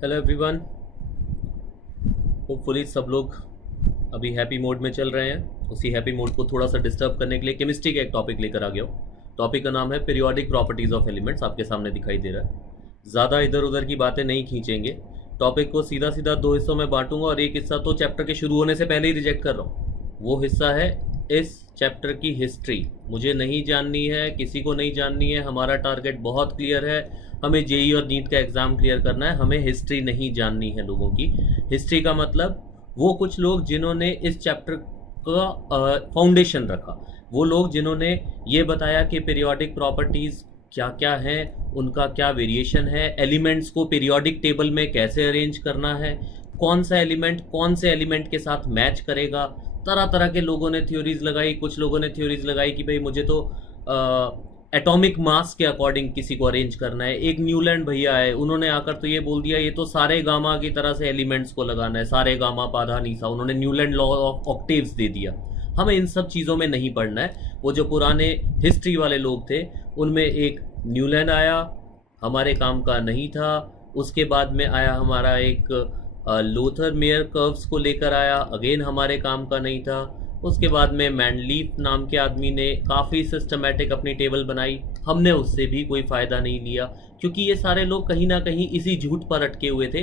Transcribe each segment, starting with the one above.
Hello everyone. Hopefully सब लोग अभी हैप्पी मोड में चल रहे हैं। उसी हैप्पी मोड को थोड़ा सा डिस्टर्ब करने के लिए केमिस्ट्री का एक टॉपिक लेकर आ गया हूँ। टॉपिक का नाम है पीरियोडिक प्रॉपर्टीज ऑफ एलिमेंट्स। आपके सामने दिखाई दे रहा है। ज़्यादा इधर उधर की बातें नहीं खींचेंगे। टॉपिक को सीधा सीधा दो हिस्सों में बांटूंगा और एक हिस्सा तो चैप्टर के शुरू होने से पहले ही रिजेक्ट कर रहा हूँ। वो हिस्सा है इस चैप्टर की हिस्ट्री। मुझे नहीं जाननी है, किसी को नहीं जाननी है। हमारा टारगेट बहुत क्लियर है, हमें जेई और नीट का एग्ज़ाम क्लियर करना है। हमें हिस्ट्री नहीं जाननी है लोगों की। हिस्ट्री का मतलब वो कुछ लोग जिन्होंने इस चैप्टर का फाउंडेशन रखा, वो लोग जिन्होंने ये बताया कि पीरियोडिक प्रॉपर्टीज़ क्या क्या हैं, उनका क्या वेरिएशन है, एलिमेंट्स को पीरियोडिक टेबल में कैसे अरेंज करना है, कौन सा एलिमेंट कौन से एलिमेंट के साथ मैच करेगा। तरह तरह के लोगों ने थ्योरीज लगाई। कुछ लोगों ने थ्योरीज लगाई कि भाई मुझे तो एटॉमिक मास के अकॉर्डिंग किसी को अरेंज करना है। एक न्यूलैंड भैया है, उन्होंने आकर तो ये बोल दिया ये तो सारे गामा की तरह से एलिमेंट्स को लगाना है, सारे गामा पाधा नीसा। उन्होंने न्यूलैंड लॉ ऑफ ऑक्टेव्स दे दिया। हमें इन सब चीज़ों में नहीं पढ़ना है। वो जो पुराने हिस्ट्री वाले लोग थे उनमें एक न्यूलैंड आया, हमारे काम का नहीं था। उसके बाद में आया हमारा एक लोथर मेयर कर्व्स को लेकर आया, अगेन हमारे काम का नहीं था। उसके बाद में मैंडलीफ नाम के आदमी ने काफ़ी सिस्टमेटिक अपनी टेबल बनाई। हमने उससे भी कोई फ़ायदा नहीं लिया, क्योंकि ये सारे लोग कहीं ना कहीं इसी झूठ पर अटके हुए थे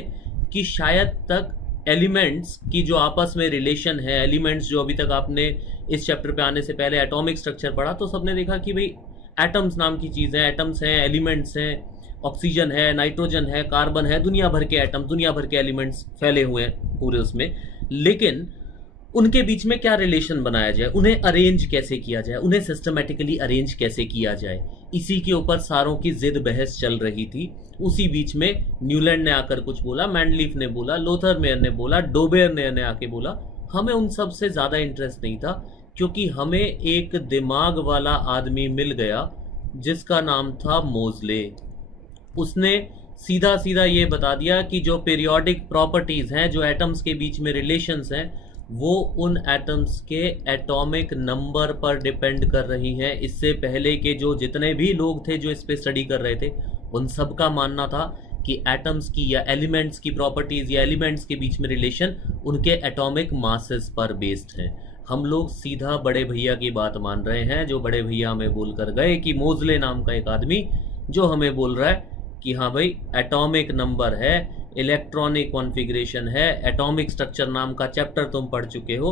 कि शायद तक एलिमेंट्स की जो आपस में रिलेशन है, एलिमेंट्स जो अभी तक आपने इस चैप्टर पे आने से पहले एटॉमिक स्ट्रक्चर पढ़ा तो सबने देखा कि भाई एटम्स नाम की चीज़ है, एटम्स हैं, एलिमेंट्स हैं, ऑक्सीजन है, नाइट्रोजन है, कार्बन है, दुनिया भर के एटम्स, दुनिया भर के एलिमेंट्स फैले हुए हैं पूरे उसमें। लेकिन उनके बीच में क्या रिलेशन बनाया जाए, उन्हें अरेंज कैसे किया जाए, उन्हें सिस्टमेटिकली अरेंज कैसे किया जाए, इसी के ऊपर सारों की जिद बहस चल रही थी। उसी बीच में न्यूलैंड ने आकर कुछ बोला, मैंडलीफ ने बोला, लोथर मेयर ने बोला, डोबेयर ने आके बोला। हमें उन सब से ज़्यादा इंटरेस्ट नहीं था, क्योंकि हमें एक दिमाग वाला आदमी मिल गया जिसका नाम था मोज़ले। उसने सीधा सीधा ये बता दिया कि जो पीरियोडिक प्रॉपर्टीज़ हैं, जो एटम्स के बीच में रिलेशंस हैं, वो उन एटम्स के एटॉमिक नंबर पर डिपेंड कर रही हैं। इससे पहले के जो जितने भी लोग थे जो इस पे स्टडी कर रहे थे, उन सब का मानना था कि एटम्स की या एलिमेंट्स की प्रॉपर्टीज़ या एलिमेंट्स के बीच में रिलेशन उनके एटॉमिक मासेस पर बेस्ड हैं। हम लोग सीधा बड़े भैया की बात मान रहे हैं, जो बड़े भैया हमें बोल कर गए कि मोज़ले नाम का एक आदमी जो हमें बोल रहा है कि हाँ भाई एटॉमिक नंबर है, इलेक्ट्रॉनिक कॉन्फ़िगरेशन है, एटॉमिक स्ट्रक्चर नाम का चैप्टर तुम पढ़ चुके हो,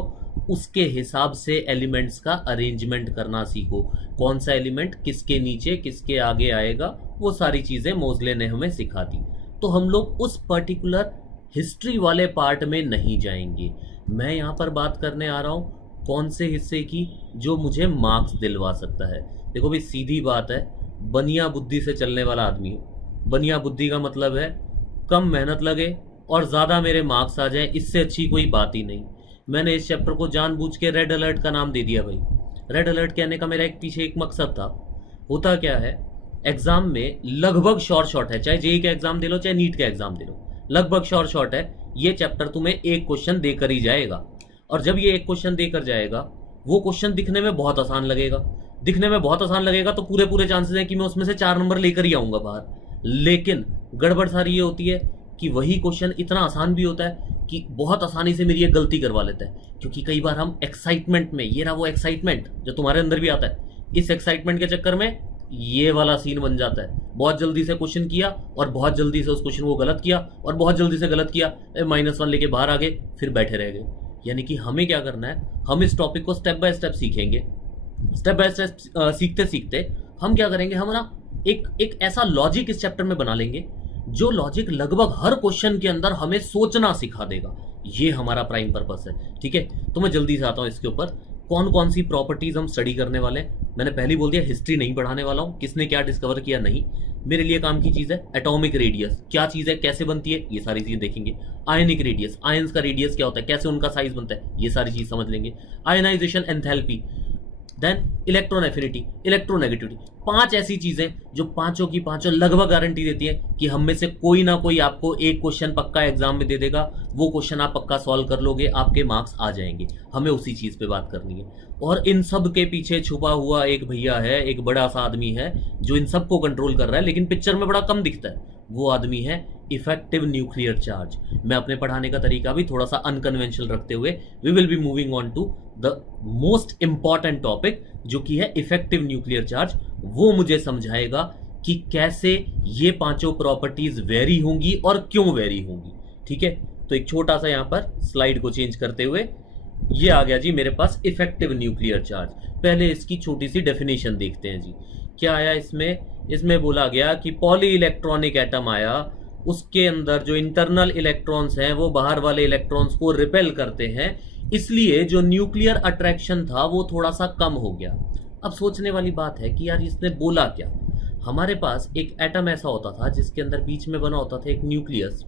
उसके हिसाब से एलिमेंट्स का अरेंजमेंट करना सीखो। कौन सा एलिमेंट किसके नीचे किसके आगे आएगा, वो सारी चीज़ें मोज़ले ने हमें सिखा दी। तो हम लोग उस पर्टिकुलर हिस्ट्री वाले पार्ट में नहीं जाएंगे। मैं यहाँ पर बात करने आ रहा हूँ कौन से हिस्से की, जो मुझे मार्क्स दिलवा सकता है। देखो भाई सीधी बात है, बनिया बुद्धि से चलने वाला आदमी हूँ। बनिया बुद्धि का मतलब है कम मेहनत लगे और ज़्यादा मेरे मार्क्स आ जाएं, इससे अच्छी कोई बात ही नहीं। मैंने इस चैप्टर को जानबूझ के रेड अलर्ट का नाम दे दिया भाई। रेड अलर्ट कहने का मेरा एक पीछे एक मकसद था। होता क्या है, एग्ज़ाम में लगभग शॉर्ट है, चाहे जेई का एग्ज़ाम दे लो चाहे नीट का एग्ज़ाम दे लो, लगभग शॉर्ट है। ये चैप्टर तुम्हें एक क्वेश्चन देकर ही जाएगा, और जब ये एक क्वेश्चन देकर जाएगा, वो क्वेश्चन दिखने में बहुत आसान लगेगा। दिखने में बहुत आसान लगेगा तो पूरे पूरे चांसेस हैं कि मैं उसमें से 4 नंबर लेकर ही आऊँगा बाहर। लेकिन गड़बड़ सारी ये होती है कि वही क्वेश्चन इतना आसान भी होता है कि बहुत आसानी से मेरी एक गलती करवा लेता है। क्योंकि कई बार हम एक्साइटमेंट में, ये रहा वो एक्साइटमेंट जो तुम्हारे अंदर भी आता है, इस एक्साइटमेंट के चक्कर में ये वाला सीन बन जाता है। बहुत जल्दी से क्वेश्चन किया और बहुत जल्दी से उस क्वेश्चन को गलत किया, और बहुत जल्दी से गलत किया, -1 लेके बाहर आ गए, फिर बैठे रह गए। यानी कि हमें क्या करना है, हम इस टॉपिक को स्टेप बाय स्टेप सीखेंगे। स्टेप बाय स्टेप सीखते सीखते हम क्या करेंगे, हम ना एक ऐसा लॉजिक इस चैप्टर में बना लेंगे जो लॉजिक लगभग हर क्वेश्चन के अंदर हमें सोचना सिखा देगा। ये हमारा प्राइम पर्पस है। ठीक है, तो मैं जल्दी से आता हूँ इसके ऊपर कौन कौन सी प्रॉपर्टीज हम स्टडी करने वाले हैं। मैंने पहले ही बोल दिया हिस्ट्री नहीं पढ़ाने वाला हूँ, किसने क्या डिस्कवर किया नहीं। मेरे लिए काम की चीज़ है एटॉमिक रेडियस, क्या चीज़ है, कैसे बनती है, ये सारी चीज़ें देखेंगे। आयनिक रेडियस, आयंस का रेडियस क्या होता है, कैसे उनका साइज बनता है, ये सारी चीज़ समझ लेंगे। Ionisation, enthalpy, then electron affinity, electronegativity. 5 ऐसी चीजें जो पांचों की पांचों लगभग गारंटी देती है कि हम में से कोई ना कोई आपको एक क्वेश्चन पक्का एग्जाम में दे देगा। वो क्वेश्चन आप पक्का सॉल्व कर लोगे, आपके मार्क्स आ जाएंगे। हमें उसी चीज पे बात करनी है। और इन सब के पीछे छुपा हुआ एक भैया है, एक बड़ा सा आदमी है जो इन सबको कंट्रोल कर रहा है, लेकिन पिक्चर में बड़ा कम दिखता है। वो आदमी है इफेक्टिव न्यूक्लियर चार्ज। मैं अपने पढ़ाने का तरीका भी थोड़ा सा अनकन्वेंशनल रखते हुए we will be moving on to the most important topic, जो कि है इफेक्टिव न्यूक्लियर चार्ज। वो मुझे समझाएगा कि कैसे ये पांचों प्रॉपर्टीज वेरी होंगी और क्यों वेरी होंगी। ठीक है, तो एक छोटा सा यहां पर स्लाइड को चेंज करते हुए ये आ गया जी मेरे पास इफेक्टिव न्यूक्लियर चार्ज। पहले इसकी छोटी सी डेफिनेशन देखते हैं जी। क्या आया इसमें बोला गया कि पॉली इलेक्ट्रॉनिक एटम आया, उसके अंदर जो इंटरनल इलेक्ट्रॉन्स हैं वो बाहर वाले इलेक्ट्रॉन्स को रिपेल करते हैं, इसलिए जो न्यूक्लियर अट्रैक्शन था वो थोड़ा सा कम हो गया। अब सोचने वाली बात है कि यार इसने बोला क्या। हमारे पास एक एटम ऐसा होता था जिसके अंदर बीच में बना होता था एक न्यूक्लियस,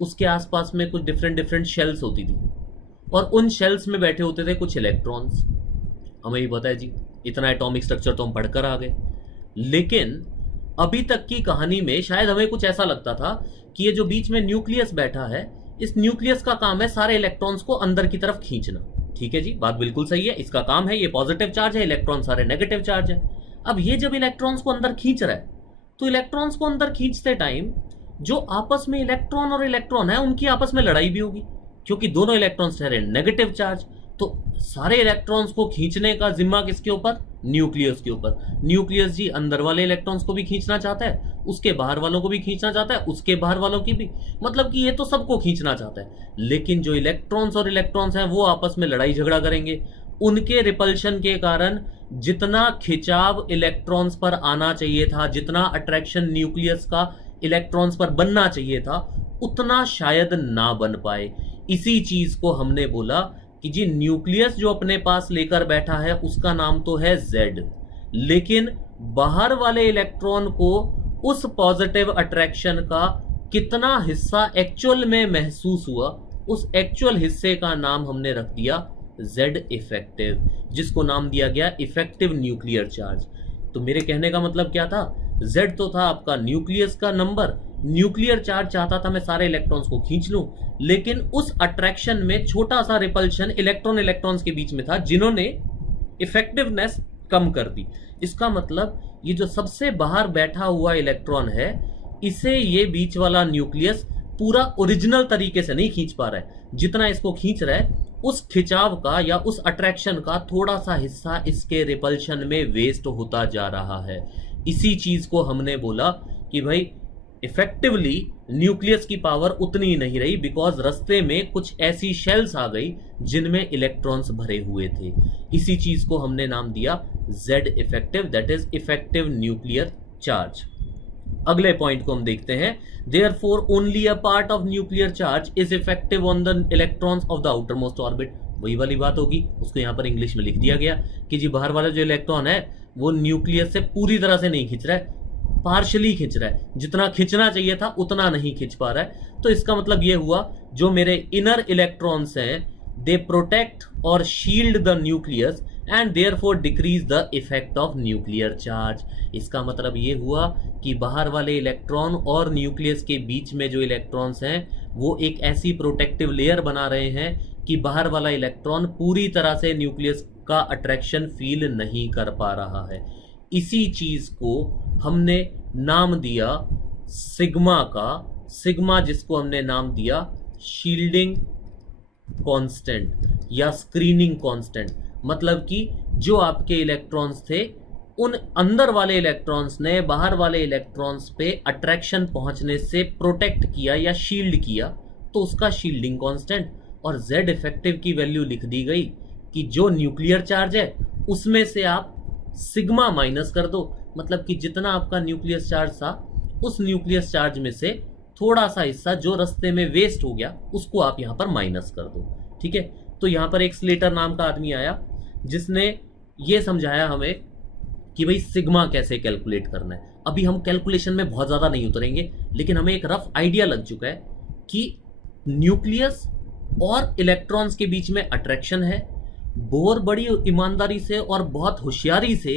उसके आसपास में कुछ डिफरेंट डिफरेंट शेल्स होती थी और उन शेल्स में बैठे होते थे कुछ इलेक्ट्रॉन्स। हमें भी पता है जी, इतना एटॉमिक स्ट्रक्चर तो हम पढ़कर आ गए। लेकिन अभी तक की कहानी में शायद हमें कुछ ऐसा लगता था कि ये जो बीच में न्यूक्लियस बैठा है, इस न्यूक्लियस का काम है सारे इलेक्ट्रॉन्स को अंदर की तरफ खींचना। ठीक है जी, बात बिल्कुल सही है, इसका काम है, ये पॉजिटिव चार्ज है, इलेक्ट्रॉन सारे नेगेटिव चार्ज है। अब ये जब इलेक्ट्रॉन्स को अंदर खींच रहा है, तो इलेक्ट्रॉन्स को अंदर खींचते टाइम जो आपस में इलेक्ट्रॉन और इलेक्ट्रॉन है उनकी आपस में लड़ाई भी होगी, क्योंकि दोनों इलेक्ट्रॉन्स ठहरे नेगेटिव चार्ज। तो सारे इलेक्ट्रॉन्स को खींचने का जिम्मा किसके ऊपर? न्यूक्लियस के ऊपर। न्यूक्लियस जी अंदर वाले इलेक्ट्रॉन्स को भी खींचना चाहता है, उसके बाहर वालों को भी खींचना चाहता है, उसके बाहर वालों की भी, मतलब कि ये तो सबको खींचना चाहता है। लेकिन जो इलेक्ट्रॉन्स और इलेक्ट्रॉन्स हैं वो आपस में लड़ाई झगड़ा करेंगे। उनके रिपल्शन के कारण जितना खिंचाव इलेक्ट्रॉन्स पर आना चाहिए था, जितना अट्रैक्शन न्यूक्लियस का इलेक्ट्रॉन्स पर बनना चाहिए था, उतना शायद ना बन पाए। इसी चीज को हमने बोला कि जी न्यूक्लियस जो अपने पास लेकर बैठा है उसका नाम तो है Z, लेकिन बाहर वाले इलेक्ट्रॉन को उस पॉजिटिव अट्रैक्शन का कितना हिस्सा एक्चुअल में महसूस हुआ, उस एक्चुअल हिस्से का नाम हमने रख दिया Z इफेक्टिव, जिसको नाम दिया गया इफेक्टिव न्यूक्लियर चार्ज। तो मेरे कहने का मतलब क्या था? Z तो था आपका न्यूक्लियस का नंबर, न्यूक्लियर चार्ज चाहता था मैं सारे इलेक्ट्रॉन्स को खींच लूं, लेकिन उस अट्रैक्शन में छोटा सा रिपल्शन इलेक्ट्रॉन इलेक्ट्रॉन्स के बीच में था जिन्होंने इफेक्टिवनेस कम कर दी। इसका मतलब ये जो सबसे बाहर बैठा हुआ इलेक्ट्रॉन है, इसे ये बीच वाला न्यूक्लियस पूरा ओरिजिनल तरीके से नहीं खींच पा रहा है। जितना इसको खींच रहा है उस खिंचाव का या उस अट्रैक्शन का थोड़ा सा हिस्सा इसके रिपल्शन में वेस्ट होता जा रहा है। इसी चीज को हमने बोला कि भाई इफेक्टिवली न्यूक्लियस की पावर उतनी ही नहीं रही, बिकॉज रास्ते में कुछ ऐसी शेल्स आ गई जिनमें इलेक्ट्रॉन्स भरे हुए थे। इसी चीज को हमने नाम दिया Z effective, that is effective nuclear charge. अगले पॉइंट को हम देखते हैं। Therefore, only a part of nuclear charge is effective on the electrons of the outermost orbit। वही वाली बात होगी, उसको यहाँ पर इंग्लिश में लिख दिया गया कि जी बाहर वाला जो इलेक्ट्रॉन है वो न्यूक्लियस से पूरी तरह से नहीं खींच रहा है, पार्शली खींच रहा है, जितना खींचना चाहिए था उतना नहीं खींच पा रहा है। तो इसका मतलब ये हुआ जो मेरे इनर इलेक्ट्रॉन्स हैं दे प्रोटेक्ट और shield the nucleus and therefore decrease the effect of nuclear charge. इसका मतलब ये हुआ कि बाहर वाले इलेक्ट्रॉन और न्यूक्लियस के बीच में जो इलेक्ट्रॉन्स हैं वो एक ऐसी प्रोटेक्टिव लेयर बना रहे हैं कि बाहर वाला इलेक्ट्रॉन पूरी तरह से न्यूक्लियस का अट्रैक्शन फील नहीं कर पा रहा है। इसी चीज को हमने नाम दिया सिग्मा का, सिग्मा जिसको हमने नाम दिया शील्डिंग कांस्टेंट या स्क्रीनिंग कांस्टेंट। मतलब कि जो आपके इलेक्ट्रॉन्स थे उन अंदर वाले इलेक्ट्रॉन्स ने बाहर वाले इलेक्ट्रॉन्स पे अट्रैक्शन पहुंचने से प्रोटेक्ट किया या शील्ड किया, तो उसका शील्डिंग कांस्टेंट। और Z इफेक्टिव की वैल्यू लिख दी गई कि जो न्यूक्लियर चार्ज है उसमें से आप सिग्मा माइनस कर दो, मतलब कि जितना आपका न्यूक्लियस चार्ज था उस न्यूक्लियस चार्ज में से थोड़ा सा हिस्सा जो रास्ते में वेस्ट हो गया उसको आप यहां पर माइनस कर दो। ठीक है, तो यहां पर एक स्लेटर नाम का आदमी आया जिसने ये समझाया हमें कि भाई सिग्मा कैसे कैलकुलेट करना है। अभी हम कैलकुलेशन में बहुत ज्यादा नहीं उतरेंगे, लेकिन हमें एक रफ आइडिया लग चुका है कि न्यूक्लियस और इलेक्ट्रॉन्स के बीच में अट्रैक्शन है। बोर बड़ी ईमानदारी से और बहुत होशियारी से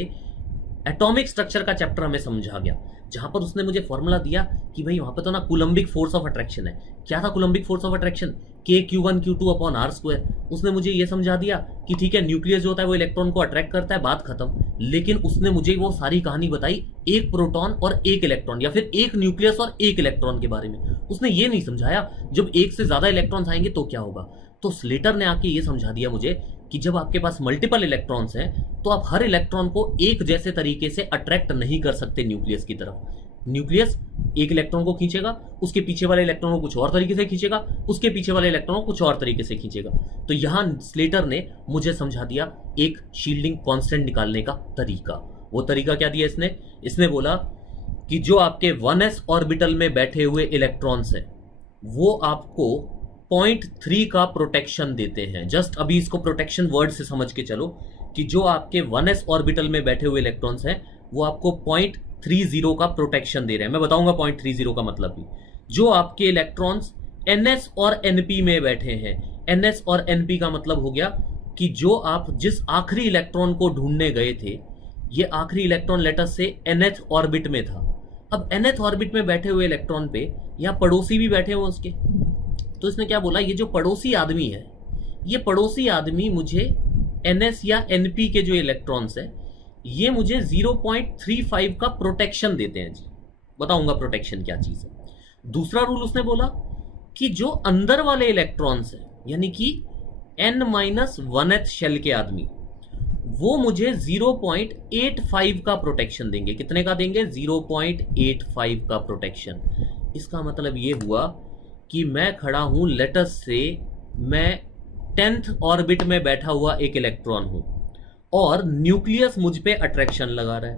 एटॉमिक स्ट्रक्चर का चैप्टर हमें समझा गया। जहां पर उसने मुझे फॉर्मूला दिया कि भाई वहां पर तो ना कूलम्बिक फोर्स ऑफ अट्रैक्शन है। क्या था Coulombic force of attraction? Q1Q2/r²। उसने मुझे ये समझा दिया कि ठीक है, न्यूक्लियस जो होता है वो इलेक्ट्रॉन को अट्रैक्ट करता है, बात खत्म। लेकिन उसने मुझे वो सारी कहानी बताई एक प्रोटॉन और एक इलेक्ट्रॉन, या फिर एक न्यूक्लियस और एक इलेक्ट्रॉन के बारे में। उसने ये नहीं समझाया जब एक से ज्यादा इलेक्ट्रॉन्स आएंगे तो क्या होगा। तो स्लेटर ने आके ये समझा दिया मुझे कि जब आपके पास मल्टीपल इलेक्ट्रॉन्स हैं तो आप हर इलेक्ट्रॉन को एक जैसे तरीके से अट्रैक्ट नहीं कर सकते न्यूक्लियस की तरफ। न्यूक्लियस एक इलेक्ट्रॉन को खींचेगा, उसके पीछे वाले इलेक्ट्रॉन को कुछ और तरीके से खींचेगा, उसके पीछे वाले इलेक्ट्रॉन को कुछ और तरीके से खींचेगा। तो यहां स्लेटर ने मुझे समझा दिया एक शील्डिंग कांस्टेंट निकालने का तरीका। वो तरीका क्या दिया इसने बोला कि जो आपके 1s ऑर्बिटल में बैठे हुए इलेक्ट्रॉन्स हैं वो आपको 0.3 का प्रोटेक्शन देते हैं। जस्ट अभी इसको प्रोटेक्शन वर्ड से समझ के चलो कि जो आपके 1s ऑर्बिटल में बैठे हुए इलेक्ट्रॉन्स हैं वो आपको 0.30 का प्रोटेक्शन दे रहे हैं। मैं बताऊंगा 0.30 का मतलब भी। जो आपके इलेक्ट्रॉन्स ns और np में बैठे हैं, ns और np का मतलब हो गया कि जो आप जिस आखिरी इलेक्ट्रॉन को ढूंढने गए थे, ये आखिरी इलेक्ट्रॉन लेटर से nth ऑर्बिट में था। अब nth ऑर्बिट में बैठे हुए इलेक्ट्रॉन पे यहाँ पड़ोसी भी बैठे हुए उसके। तो इसने क्या बोला, ये जो पड़ोसी आदमी है, ये पड़ोसी आदमी मुझे ns या np के जो इलेक्ट्रॉन्स है ये मुझे 0.35 का प्रोटेक्शन देते हैं जी। बताऊंगा प्रोटेक्शन क्या चीज है। दूसरा रूल उसने बोला कि जो अंदर वाले इलेक्ट्रॉन्स हैं यानी कि n-1th शेल के आदमी, वो मुझे 0.85 का प्रोटेक्शन देंगे। कितने का देंगे? 0.85 का प्रोटेक्शन। इसका मतलब ये हुआ कि मैं खड़ा हूं, लेटस से मैं 10th ऑर्बिट में बैठा हुआ एक इलेक्ट्रॉन हूं और न्यूक्लियस मुझ पे अट्रैक्शन लगा रहा है।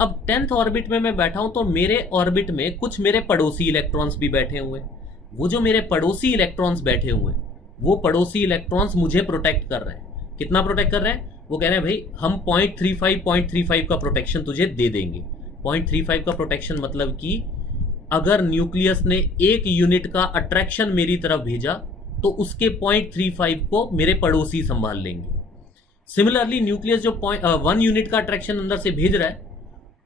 अब 10th ऑर्बिट में मैं बैठा हूं तो मेरे ऑर्बिट में कुछ मेरे पड़ोसी इलेक्ट्रॉन्स भी बैठे हुए हैं। वो जो मेरे पड़ोसी इलेक्ट्रॉन्स बैठे हुए हैं वो पड़ोसी इलेक्ट्रॉन्स मुझे प्रोटेक्ट कर रहे हैं। कितना प्रोटेक्ट कर रहे हैं? वो कह रहे हैं भाई हम 0.35 का प्रोटेक्शन तुझे दे देंगे। 0.35 का प्रोटेक्शन मतलब कि अगर न्यूक्लियस ने 1 यूनिट का अट्रैक्शन मेरी तरफ भेजा तो उसके 0.35 को मेरे पड़ोसी संभाल लेंगे। सिमिलरली न्यूक्लियस जो 1 यूनिट का अट्रैक्शन अंदर से भेज रहा है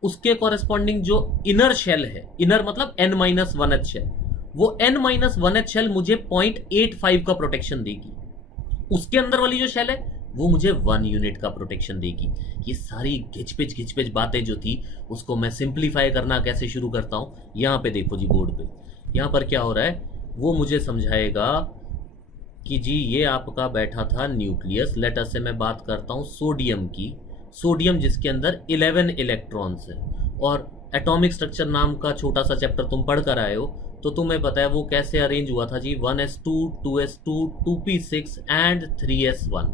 उसके कॉरेस्पॉन्डिंग जो इनर शेल है, इनर मतलब n-1th शेल, वो n-1th शेल मुझे 0.85 का प्रोटेक्शन देगी। उसके अंदर वाली जो शेल है वो मुझे 1 यूनिट का प्रोटेक्शन देगी। ये सारी घिचपिच बातें जो थी उसको मैं सिंप्लीफाई करना कैसे शुरू करता हूं। यहां पे देखो जी बोर्ड पे, यहां पर क्या हो रहा है वो मुझे समझाएगा कि जी ये आपका बैठा था न्यूक्लियस। लेटर से मैं बात करता हूं सोडियम की, सोडियम जिसके अंदर 11 इलेक्ट्रॉन्स है। और एटॉमिक स्ट्रक्चर नाम का छोटा सा चैप्टर तुम पढ़ कर आए हो तो तुम्हें पता है वो कैसे अरेंज हुआ था जी। 1s2 2s2 2p6 and 3s1।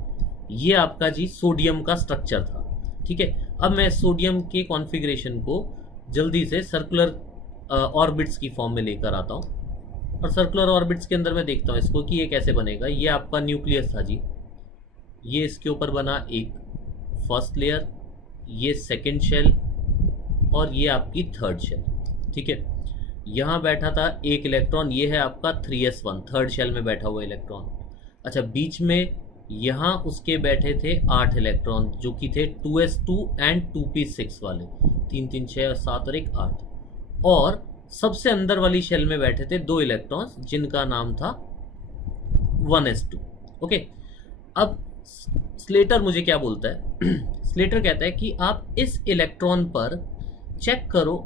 ये आपका जी सोडियम का स्ट्रक्चर था। ठीक है, अब मैं सोडियम के कॉन्फ़िगरेशन को जल्दी से सर्कुलर ऑर्बिट्स की फॉर्म में लेकर आता हूँ और सर्कुलर ऑर्बिट्स के अंदर मैं देखता हूँ इसको कि ये कैसे बनेगा। ये आपका न्यूक्लियस था जी, ये इसके ऊपर बना एक फर्स्ट लेयर, ये सेकंड शेल और ये आपकी थर्ड शेल। ठीक है, यहाँ बैठा था एक इलेक्ट्रॉन, ये है आपका 3s1 थर्ड शेल में बैठा हुआ इलेक्ट्रॉन। अच्छा, बीच में यहाँ उसके बैठे थे 8 इलेक्ट्रॉन जो कि थे 2s2 एंड 2p6 वाले, 3 3 6 और 7 और 1 8। और सबसे अंदर वाली शेल में बैठे थे 2 इलेक्ट्रॉन्स जिनका नाम था 1s2। ओके, अब स्लेटर मुझे क्या बोलता है स्लेटर कहता है कि आप इस इलेक्ट्रॉन पर चेक करो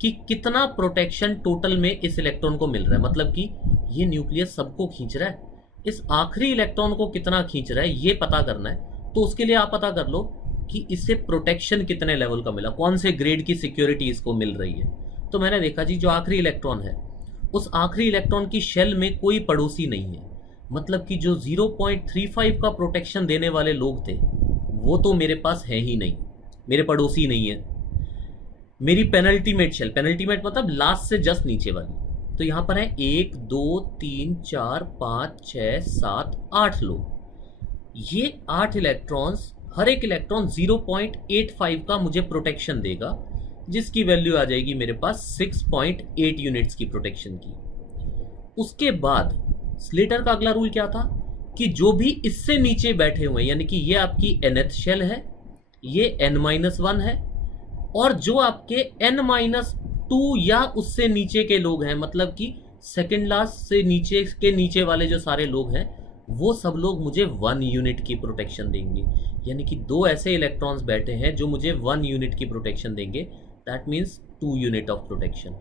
कि कितना प्रोटेक्शन टोटल में इस इलेक्ट्रॉन को मिल रहा है। मतलब कि ये न्यूक्लियस सबको खींच रहा है, इस आखिरी इलेक्ट्रॉन को कितना खींच रहा है ये पता करना है। तो उसके लिए आप पता कर लो कि इससे प्रोटेक्शन कितने लेवल का मिला, कौन से ग्रेड की सिक्योरिटी इसको मिल रही है। तो मैंने देखा जी जो आखिरी इलेक्ट्रॉन है उस आखिरी इलेक्ट्रॉन की शेल में कोई पड़ोसी नहीं है। मतलब कि जो 0.35 का प्रोटेक्शन देने वाले लोग थे वो तो मेरे पास है ही नहीं, मेरे पड़ोसी नहीं है। मेरी पेनल्टीमेट शेल, पेनल्टीमेट मतलब लास्ट से जस्ट नीचे वाली, तो यहां पर है 1 2 3 4 5 6 7 8 लोग। ये 8 इलेक्ट्रॉन्स, हर एक इलेक्ट्रॉन 0.85 का मुझे प्रोटेक्शन देगा जिसकी वैल्यू आ जाएगी मेरे पास 6.8 यूनिट्स की प्रोटेक्शन की। उसके बाद स्लेटर का अगला रूल क्या था कि जो भी इससे नीचे बैठे हुए हैं यानी कि ये आपकी nth शेल है, ये n-1 है और जो आपके n- 2 या उससे नीचे के लोग हैं, मतलब कि सेकंड लास्ट से नीचे के नीचे वाले जो सारे लोग हैं वो सब लोग मुझे 1 यूनिट की प्रोटेक्शन देंगे। यानी कि 2 ऐसे इलेक्ट्रॉन्स बैठे हैं जो मुझे 1 यूनिट की प्रोटेक्शन देंगे, that means 2 unit of protection.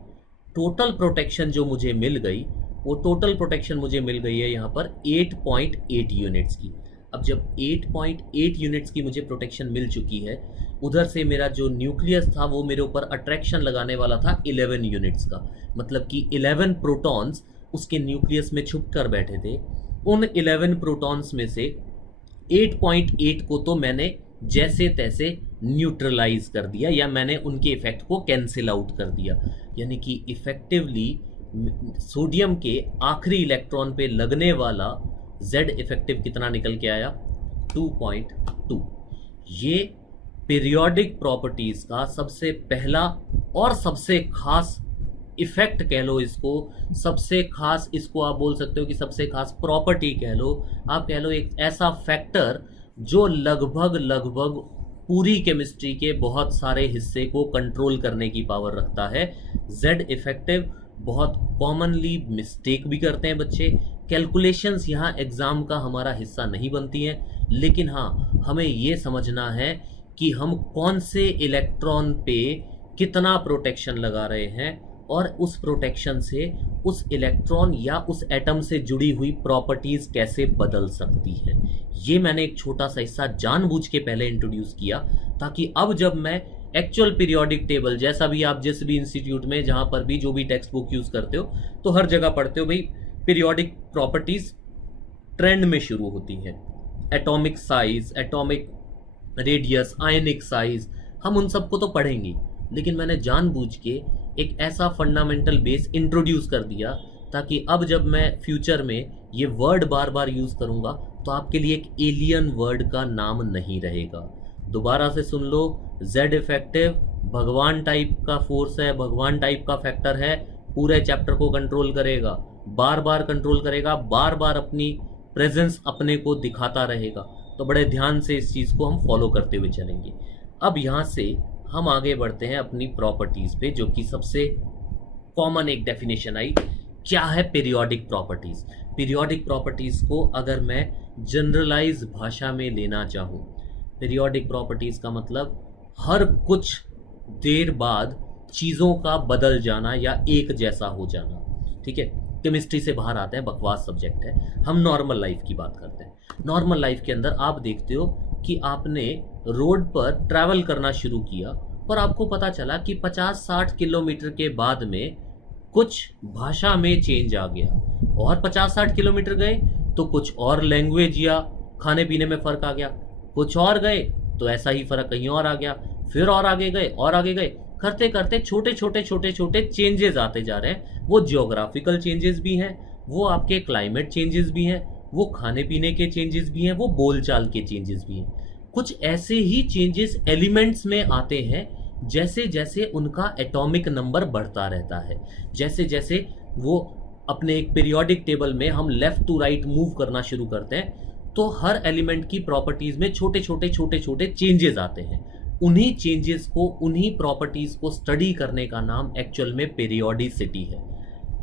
Total protection जो मुझे मिल गई, वो टोटल प्रोटेक्शन मुझे मिल गई है यहाँ पर 8.8 यूनिट्स की। अब जब 8.8 यूनिट्स की मुझे प्रोटेक्शन मिल चुकी है, उधर से मेरा जो न्यूक्लियस था वो मेरे ऊपर अट्रैक्शन लगाने वाला था 11 यूनिट्स का, मतलब कि 11 प्रोटॉन्स उसके न्यूक्लियस में छुप कर बैठे थे। उन 11 प्रोटॉन्स में से 8.8 को तो मैंने जैसे तैसे न्यूट्रलाइज कर दिया, या मैंने उनके इफेक्ट को कैंसिल आउट कर दिया। यानी कि इफेक्टिवली सोडियम के आखिरी इलेक्ट्रॉन पे लगने वाला Z इफेक्टिव कितना निकल के आया, 2.2। ये पीरियोडिक प्रॉपर्टीज का सबसे पहला और सबसे खास इफेक्ट कह लो इसको, सबसे खास, इसको आप बोल सकते हो कि सबसे खास प्रॉपर्टी कह लो, आप कह लो एक ऐसा फैक्टर जो लगभग पूरी केमिस्ट्री के बहुत सारे हिस्से को कंट्रोल करने की पावर रखता है। Z इफेक्टिव बहुत कॉमनली मिस्टेक भी करते हैं बच्चे। कैलकुलेशंस यहाँ एग्ज़ाम का हमारा हिस्सा नहीं बनती हैं, लेकिन हाँ हमें ये समझना है कि हम कौन से इलेक्ट्रॉन पे कितना प्रोटेक्शन लगा रहे हैं और उस प्रोटेक्शन से उस इलेक्ट्रॉन या उस एटम से जुड़ी हुई प्रॉपर्टीज़ कैसे बदल सकती हैं। ये मैंने एक छोटा सा हिस्सा जानबूझ के पहले इंट्रोड्यूस किया, ताकि अब जब मैं एक्चुअल पीरियोडिक टेबल, जैसा भी आप जिस भी इंस्टीट्यूट में जहाँ पर भी जो भी टेक्स्ट बुक यूज़ करते हो, तो हर जगह पढ़ते हो भाई पीरियोडिक प्रॉपर्टीज़ ट्रेंड में शुरू होती हैं। एटॉमिक साइज, एटॉमिक रेडियस, आयनिक साइज, हम उन सबको तो पढ़ेंगे, लेकिन मैंने जानबूझ के एक ऐसा फंडामेंटल बेस इंट्रोड्यूस कर दिया ताकि अब जब मैं फ्यूचर में ये वर्ड बार बार यूज़ करूँगा तो आपके लिए एक एलियन वर्ड का नाम नहीं रहेगा। दोबारा से सुन लो, Z इफेक्टिव भगवान टाइप का फोर्स है, भगवान टाइप का फैक्टर है, पूरे चैप्टर को कंट्रोल करेगा, बार बार कंट्रोल करेगा, बार बार अपनी प्रेजेंस अपने को दिखाता रहेगा। तो बड़े ध्यान से इस चीज़ को हम फॉलो करते हुए चलेंगे। अब यहाँ से हम आगे बढ़ते हैं अपनी प्रॉपर्टीज़ पे, जो कि सबसे कॉमन एक डेफिनेशन आई। क्या है पीरियोडिक प्रॉपर्टीज़? पीरियोडिक प्रॉपर्टीज़ को अगर मैं जनरलाइज भाषा में लेना चाहूँ, पीरियोडिक प्रॉपर्टीज़ का मतलब हर कुछ देर बाद चीज़ों का बदल जाना या एक जैसा हो जाना। ठीक है, केमिस्ट्री से बाहर आते हैं, बकवास सब्जेक्ट है, हम नॉर्मल लाइफ की बात करते हैं। नॉर्मल लाइफ के अंदर आप देखते हो कि आपने रोड पर ट्रैवल करना शुरू किया और आपको पता चला कि 50-60 किलोमीटर के बाद में कुछ भाषा में चेंज आ गया, और 50-60 किलोमीटर गए तो कुछ और लैंग्वेज या खाने पीने में फ़र्क आ गया, कुछ और गए तो ऐसा ही फ़र्क कहीं और आ गया, फिर और आगे गए और आगे गए, करते करते छोटे छोटे चेंजेस आते जा रहे हैं। वो जियोग्राफिकल चेंजेस भी हैं, वो आपके क्लाइमेट चेंजेस भी हैं, वो खाने पीने के चेंजेस भी हैं, वो बोलचाल के चेंजेस भी हैं। कुछ ऐसे ही चेंजेस एलिमेंट्स में आते हैं जैसे जैसे उनका एटॉमिक नंबर बढ़ता रहता है। जैसे जैसे वो अपने एक पीरियोडिक टेबल में हम लेफ्ट टू राइट मूव करना शुरू करते हैं, तो हर एलिमेंट की प्रॉपर्टीज़ में छोटे छोटे चेंजेस आते हैं। उन्हीं चेंजेस को, उन्हीं प्रॉपर्टीज़ को स्टडी करने का नाम एक्चुअल में पीरियोडिसिटी है।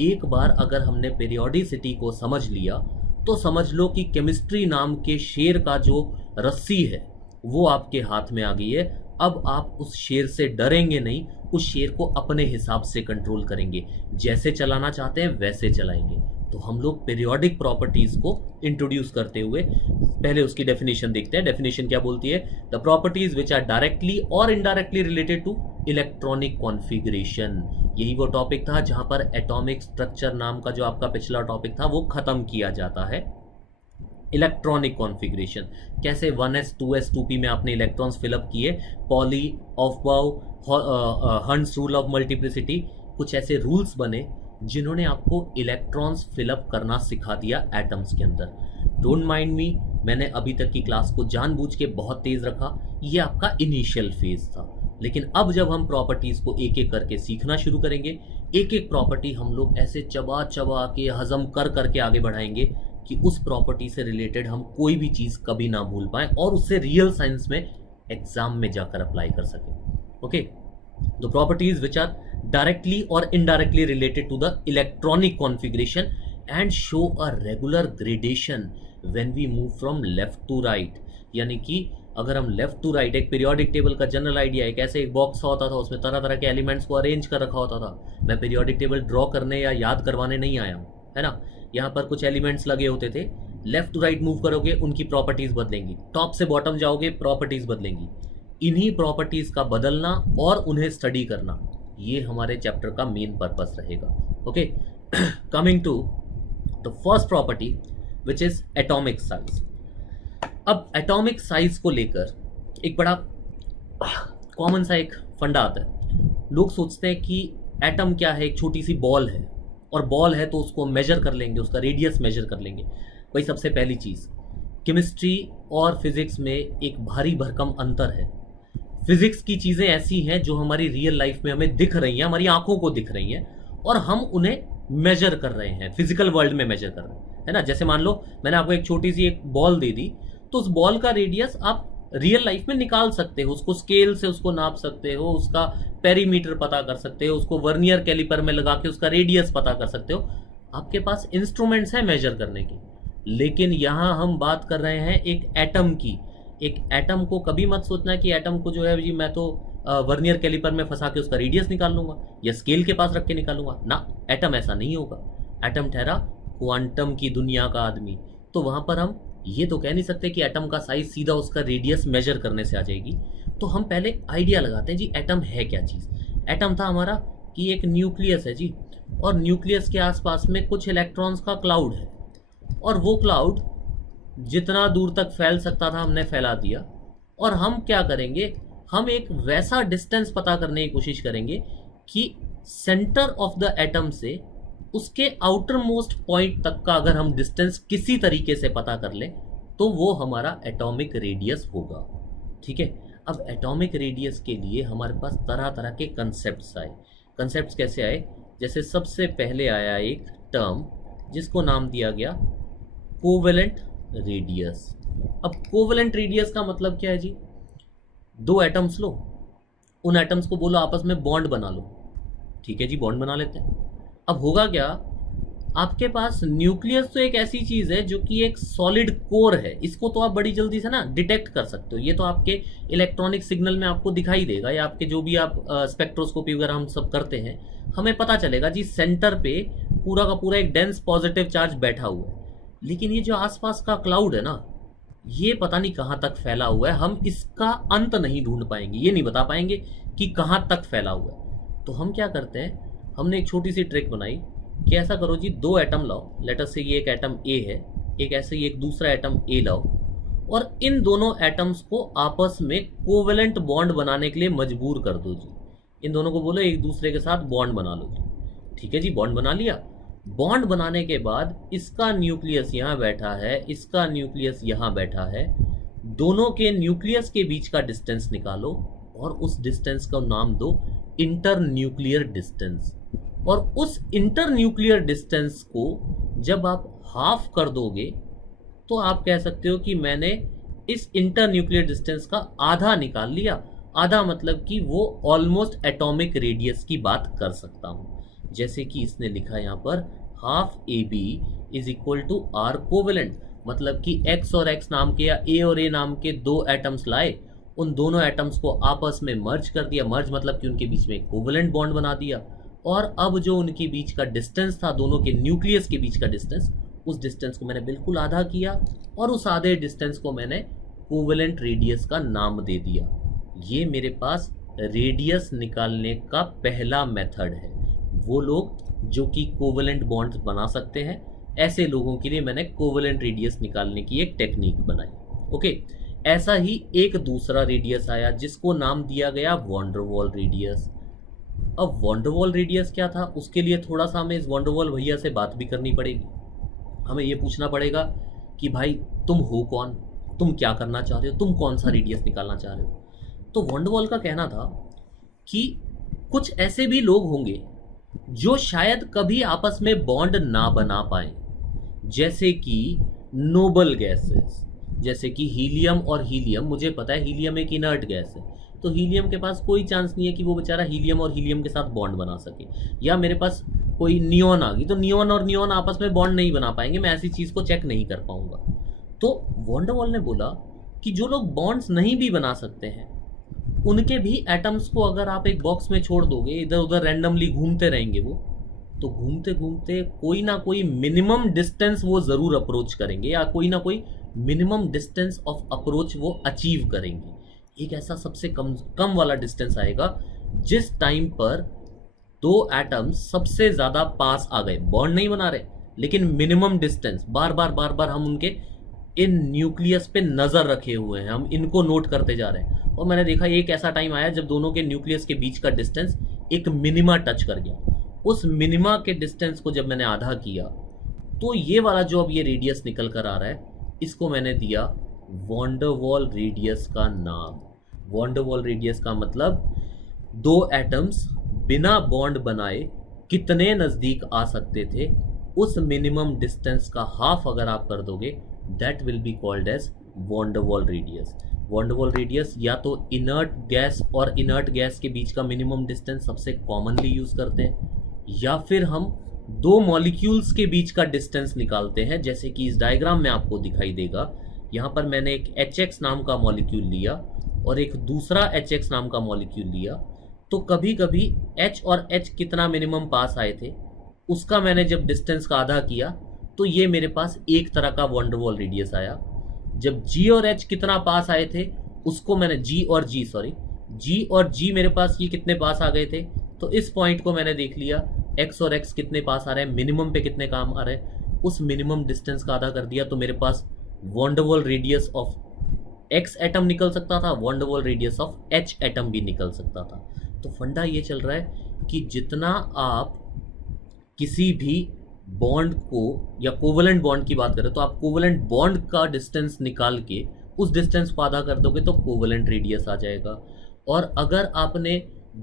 एक बार अगर हमने पीरियोडिसिटी को समझ लिया तो समझ लो कि केमिस्ट्री नाम के शेर का जो रस्सी है वो आपके हाथ में आ गई है। अब आप उस शेर से डरेंगे नहीं, उस शेर को अपने हिसाब से कंट्रोल करेंगे, जैसे चलाना चाहते हैं वैसे चलाएंगे। तो हम लोग पीरियोडिक प्रॉपर्टीज को इंट्रोड्यूस करते हुए पहले उसकी डेफिनेशन देखते हैं। डेफिनेशन क्या बोलती है? The properties which are directly और indirectly related to electronic configuration. यही वो टॉपिक था जहां पर एटॉमिक स्ट्रक्चर नाम का जो आपका पिछला टॉपिक था वो खत्म किया जाता है। इलेक्ट्रॉनिक कॉन्फ़िगरेशन, कैसे 1s 2s 2p में आपने इलेक्ट्रॉन्स फिलअप किए, Pauli, aufbau, Hund's rule of multiplicity, कुछ ऐसे रूल्स बने जिन्होंने आपको इलेक्ट्रॉन्स फिलअप करना सिखा दिया एटम्स के अंदर। डोंट माइंड मी, मैंने अभी तक की क्लास को जानबूझ के बहुत तेज रखा, ये आपका इनिशियल फेज था। लेकिन अब जब हम प्रॉपर्टीज़ को एक एक करके सीखना शुरू करेंगे, एक एक प्रॉपर्टी हम लोग ऐसे चबा चबा के हजम कर करके आगे बढ़ाएंगे कि उस प्रॉपर्टी से रिलेटेड हम कोई भी चीज़ कभी ना भूल पाएं और उससे रियल साइंस में एग्जाम में जाकर अप्लाई कर सकें। Okay, the properties which are directly or indirectly related to the electronic configuration and show a regular gradation when we move from left to right। यानी कि अगर हम लेफ्ट टू राइट, एक पीरियोडिक टेबल का general idea है, कैसे एक box होता था, उसमें तरह तरह के एलिमेंट्स को अरेंज कर रखा होता था। मैं पीरियोडिक टेबल ड्रॉ करने या याद करवाने नहीं आया हूँ, है ना। यहाँ पर कुछ एलिमेंट्स लगे होते थे, लेफ्ट टू राइट मूव करोगे उनकी प्रॉपर्टीज बदलेंगी, टॉप से बॉटम जाओगे प्रॉपर्टीज बदलेंगी। इन्हीं प्रॉपर्टीज का बदलना और उन्हें स्टडी करना, ये हमारे चैप्टर का मेन पर्पस रहेगा। Okay, coming to the first property which is atomic size. अब एटॉमिक साइज को लेकर एक बड़ा कॉमन सा एक फंडा आता है। लोग सोचते हैं कि एटम क्या है, एक छोटी सी बॉल है, और बॉल है तो उसको मेजर कर लेंगे, उसका रेडियस मेजर कर लेंगे। भाई सबसे पहली चीज़, केमिस्ट्री और फिजिक्स में एक भारी भरकम अंतर है। फिजिक्स की चीज़ें ऐसी हैं जो हमारी रियल लाइफ में हमें दिख रही हैं, हमारी आंखों को दिख रही हैं, और हम उन्हें मेजर कर रहे हैं, फिजिकल वर्ल्ड में मेजर कर रहे हैं, है ना। जैसे मान लो मैंने आपको एक छोटी सी एक बॉल दे दी, तो उस बॉल का रेडियस आप रियल लाइफ में निकाल सकते हो, उसको स्केल से उसको नाप सकते हो, उसका पेरीमीटर पता कर सकते हो, उसको वर्नियर कैलिपर में लगा के उसका रेडियस पता कर सकते हो। आपके पास इंस्ट्रूमेंट्स हैं मेजर करने के। लेकिन यहाँ हम बात कर रहे हैं एक एटम की। एक एटम को कभी मत सोचना कि एटम को जो है जी मैं तो वर्नियर कैलिपर में फंसा के उसका रेडियस निकाल लूंगा या स्केल के पास रख के निकालूंगा ना। एटम ऐसा नहीं होगा। एटम ठहरा क्वांटम की दुनिया का आदमी। तो वहाँ पर हम ये तो कह नहीं सकते कि एटम का साइज सीधा उसका रेडियस मेजर करने से आ जाएगी। तो हम पहले आइडिया लगाते हैं जी एटम है क्या चीज़। एटम था हमारा कि एक न्यूक्लियस है जी, और न्यूक्लियस के आसपास में कुछ इलेक्ट्रॉन्स का क्लाउड है, और वो क्लाउड जितना दूर तक फैल सकता था हमने फैला दिया। और हम क्या करेंगे, हम एक वैसा डिस्टेंस पता करने की कोशिश करेंगे कि सेंटर ऑफ द एटम से उसके आउटर मोस्ट पॉइंट तक का अगर हम डिस्टेंस किसी तरीके से पता कर लें तो वो हमारा एटॉमिक रेडियस होगा। ठीक है, अब एटॉमिक रेडियस के लिए हमारे पास तरह तरह के कंसेप्ट्स आए। कंसेप्ट्स कैसे आए, जैसे सबसे पहले आया एक टर्म जिसको नाम दिया गया कोवेलेंट रेडियस। अब कोवेलेंट रेडियस का मतलब क्या है जी, दो एटम्स लो, उन एटम्स को बोलो आपस में बॉन्ड बना लो। ठीक है जी, बॉन्ड बना लेते हैं। अब होगा क्या, आपके पास न्यूक्लियस तो एक ऐसी चीज है जो कि एक सॉलिड कोर है, इसको तो आप बड़ी जल्दी से ना डिटेक्ट कर सकते हो। ये तो आपके इलेक्ट्रॉनिक सिग्नल में आपको दिखाई देगा, या आपके जो भी आप स्पेक्ट्रोस्कोपी वगैरह हम सब करते हैं, हमें पता चलेगा जी सेंटर पे पूरा का पूरा एक डेंस पॉजिटिव चार्ज बैठा हुआ है। लेकिन ये जो आसपास का क्लाउड है ना, ये पता नहीं कहाँ तक फैला हुआ है। हम इसका अंत नहीं ढूंढ पाएंगे, ये नहीं बता पाएंगे कि कहाँ तक फैला हुआ है। तो हम क्या करते हैं, हमने एक छोटी सी ट्रिक बनाई कि ऐसा करो जी, दो एटम लाओ, लेट अस से ये एक एटम ए है, एक ऐसे ही एक दूसरा एटम ए लाओ, और इन दोनों एटम्स को आपस में कोवेलेंट बॉन्ड बनाने के लिए मजबूर कर दो जी। इन दोनों को बोलो एक दूसरे के साथ बॉन्ड बना लो जी। ठीक है जी, बॉन्ड बना लिया। बॉन्ड बनाने के बाद इसका न्यूक्लियस यहाँ बैठा है, इसका न्यूक्लियस यहाँ बैठा है, दोनों के न्यूक्लियस के बीच का डिस्टेंस निकालो और उस डिस्टेंस का नाम दो इंटर न्यूक्लियर डिस्टेंस। और उस इंटर न्यूक्लियर डिस्टेंस को जब आप हाफ कर दोगे तो आप कह सकते हो कि मैंने इस इंटर न्यूक्लियर डिस्टेंस का आधा निकाल लिया। आधा मतलब कि वो ऑलमोस्ट एटॉमिक रेडियस की बात कर सकता हूं। जैसे कि इसने लिखा यहाँ पर half A B is equal to R covalent, मतलब कि एक्स और एक्स नाम के या ए और ए नाम के दो एटम्स लाए, उन दोनों एटम्स को आपस में मर्ज कर दिया। मर्ज मतलब कि उनके बीच में एक कोवेलेंट बॉन्ड बना दिया, और अब जो उनके बीच का डिस्टेंस था, दोनों के न्यूक्लियस के बीच का डिस्टेंस, उस डिस्टेंस को मैंने बिल्कुल आधा किया और उस आधे डिस्टेंस को मैंने कोवेलेंट रेडियस का नाम दे दिया। ये मेरे पास रेडियस निकालने का पहला मेथड है। वो लोग जो कि कोवेलेंट बॉन्ड्स बना सकते हैं, ऐसे लोगों के लिए मैंने कोवेलेंट रेडियस निकालने की एक टेक्निक बनाई। ओके, ऐसा ही एक दूसरा रेडियस आया जिसको नाम दिया गया वॉन डेर वाल रेडियस। अब वॉन डेर वाल रेडियस क्या था, उसके लिए थोड़ा सा हमें इस वॉन डेर वाल भैया से बात भी करनी पड़ेगी। हमें ये पूछना पड़ेगा कि भाई तुम हो कौन, तुम क्या करना चाह रहे हो, तुम कौन सा रेडियस निकालना चाह रहे हो। तो वॉन डेर वाल का कहना था कि कुछ ऐसे भी लोग होंगे जो शायद कभी आपस में बॉन्ड ना बना पाए, जैसे कि नोबल गैसेस, जैसे कि हीलियम और हीलियम। मुझे पता है हीलियम एक इनर्ट गैस है, तो हीलियम के पास कोई चांस नहीं है कि वो बेचारा हीलियम और हीलियम के साथ बॉन्ड बना सके। या मेरे पास कोई नियॉन आ गई तो नियॉन और नियॉन आपस में बॉन्ड नहीं बना पाएंगे, मैं ऐसी चीज़ को चेक नहीं कर पाऊंगा। तो वॉन डर वाल ने बोला कि जो लोग बॉन्ड्स नहीं भी बना सकते हैं उनके भी एटम्स को अगर आप एक बॉक्स में छोड़ दोगे, इधर उधर रैंडमली घूमते रहेंगे वो, तो घूमते घूमते कोई ना कोई मिनिमम डिस्टेंस वो ज़रूर अप्रोच करेंगे या कोई ना कोई मिनिमम डिस्टेंस ऑफ अप्रोच वो अचीव करेंगे। एक ऐसा सबसे कम वाला डिस्टेंस आएगा जिस टाइम पर दो एटम्स सबसे ज़्यादा पास आ गए, बॉन्ड नहीं बना रहे लेकिन मिनिमम डिस्टेंस, बार बार हम उनके इन न्यूक्लियस पे नज़र रखे हुए हैं, हम इनको नोट करते जा रहे हैं। और मैंने देखा एक ऐसा टाइम आया जब दोनों के न्यूक्लियस के बीच का डिस्टेंस एक मिनिमा टच कर गया। उस मिनिमा के डिस्टेंस को जब मैंने आधा किया तो ये वाला जो अब ये रेडियस निकल कर आ रहा है, इसको मैंने दिया वॉन डर वाल रेडियस का नाम। वॉन डर वाल रेडियस का मतलब दो एटम्स बिना बॉन्ड बनाए कितने नज़दीक आ सकते थे, उस मिनिमम डिस्टेंस का हाफ अगर आप कर दोगे that will be called as van der Waals radius. Van der Waals radius या तो इनर्ट गैस और इनर्ट गैस के बीच का मिनिमम डिस्टेंस सबसे कॉमनली यूज़ करते हैं, या फिर हम दो मॉलिक्यूल्स के बीच का डिस्टेंस निकालते हैं, जैसे कि इस डायग्राम में आपको दिखाई देगा। यहाँ पर मैंने एक HX नाम का मॉलिक्यूल लिया और एक दूसरा HX नाम का मॉलिक्यूल लिया, तो कभी कभी H और H कितना मिनिमम पास आए थे उसका मैंने जब डिस्टेंस का आधा किया तो ये मेरे पास एक तरह का वॉन डर वाल रेडियस आया। जब G और H कितना पास आए थे उसको मैंने G और G मेरे पास ये कितने पास आ गए थे, तो इस पॉइंट को मैंने देख लिया X और X कितने पास आ रहे हैं, मिनिमम पे कितने काम आ रहे हैं, उस मिनिमम डिस्टेंस का आधा कर दिया तो मेरे पास von der Waals radius of X atom निकल सकता था, von der Waals radius of H atom भी निकल सकता था। तो फंडा ये चल रहा है कि जितना आप किसी भी बॉन्ड को या कोवलेंट बॉन्ड की बात करें तो आप कोवलेंट बॉन्ड का डिस्टेंस निकाल के उस डिस्टेंस को आधा कर दोगे तो कोवलेंट रेडियस आ जाएगा। और अगर आपने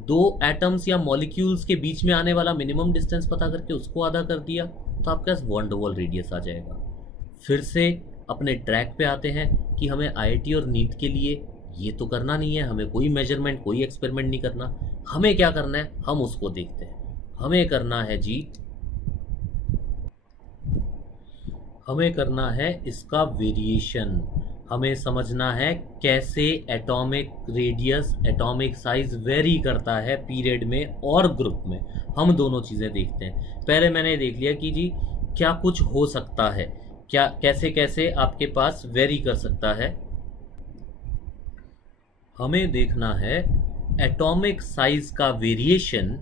दो एटम्स या मॉलिक्यूल्स के बीच में आने वाला मिनिमम डिस्टेंस पता करके उसको आधा कर दिया तो आपके पास वॉन डर वाल रेडियस आ जाएगा। फिर से अपने ट्रैक पे आते हैं कि हमें IIT और नीट के लिए ये तो करना नहीं है, हमें कोई मेजरमेंट कोई एक्सपेरिमेंट नहीं करना, हमें क्या करना है हम उसको देखते हैं। हमें करना है जी, हमें करना है इसका वेरिएशन, हमें समझना है कैसे atomic radius atomic size very करता है पीरियड में और ग्रुप में। हम दोनों चीज़ें देखते हैं। पहले मैंने देख लिया कि जी क्या कुछ हो सकता है, क्या कैसे कैसे आपके पास वेरी कर सकता है। हमें देखना है एटॉमिक साइज का वेरिएशन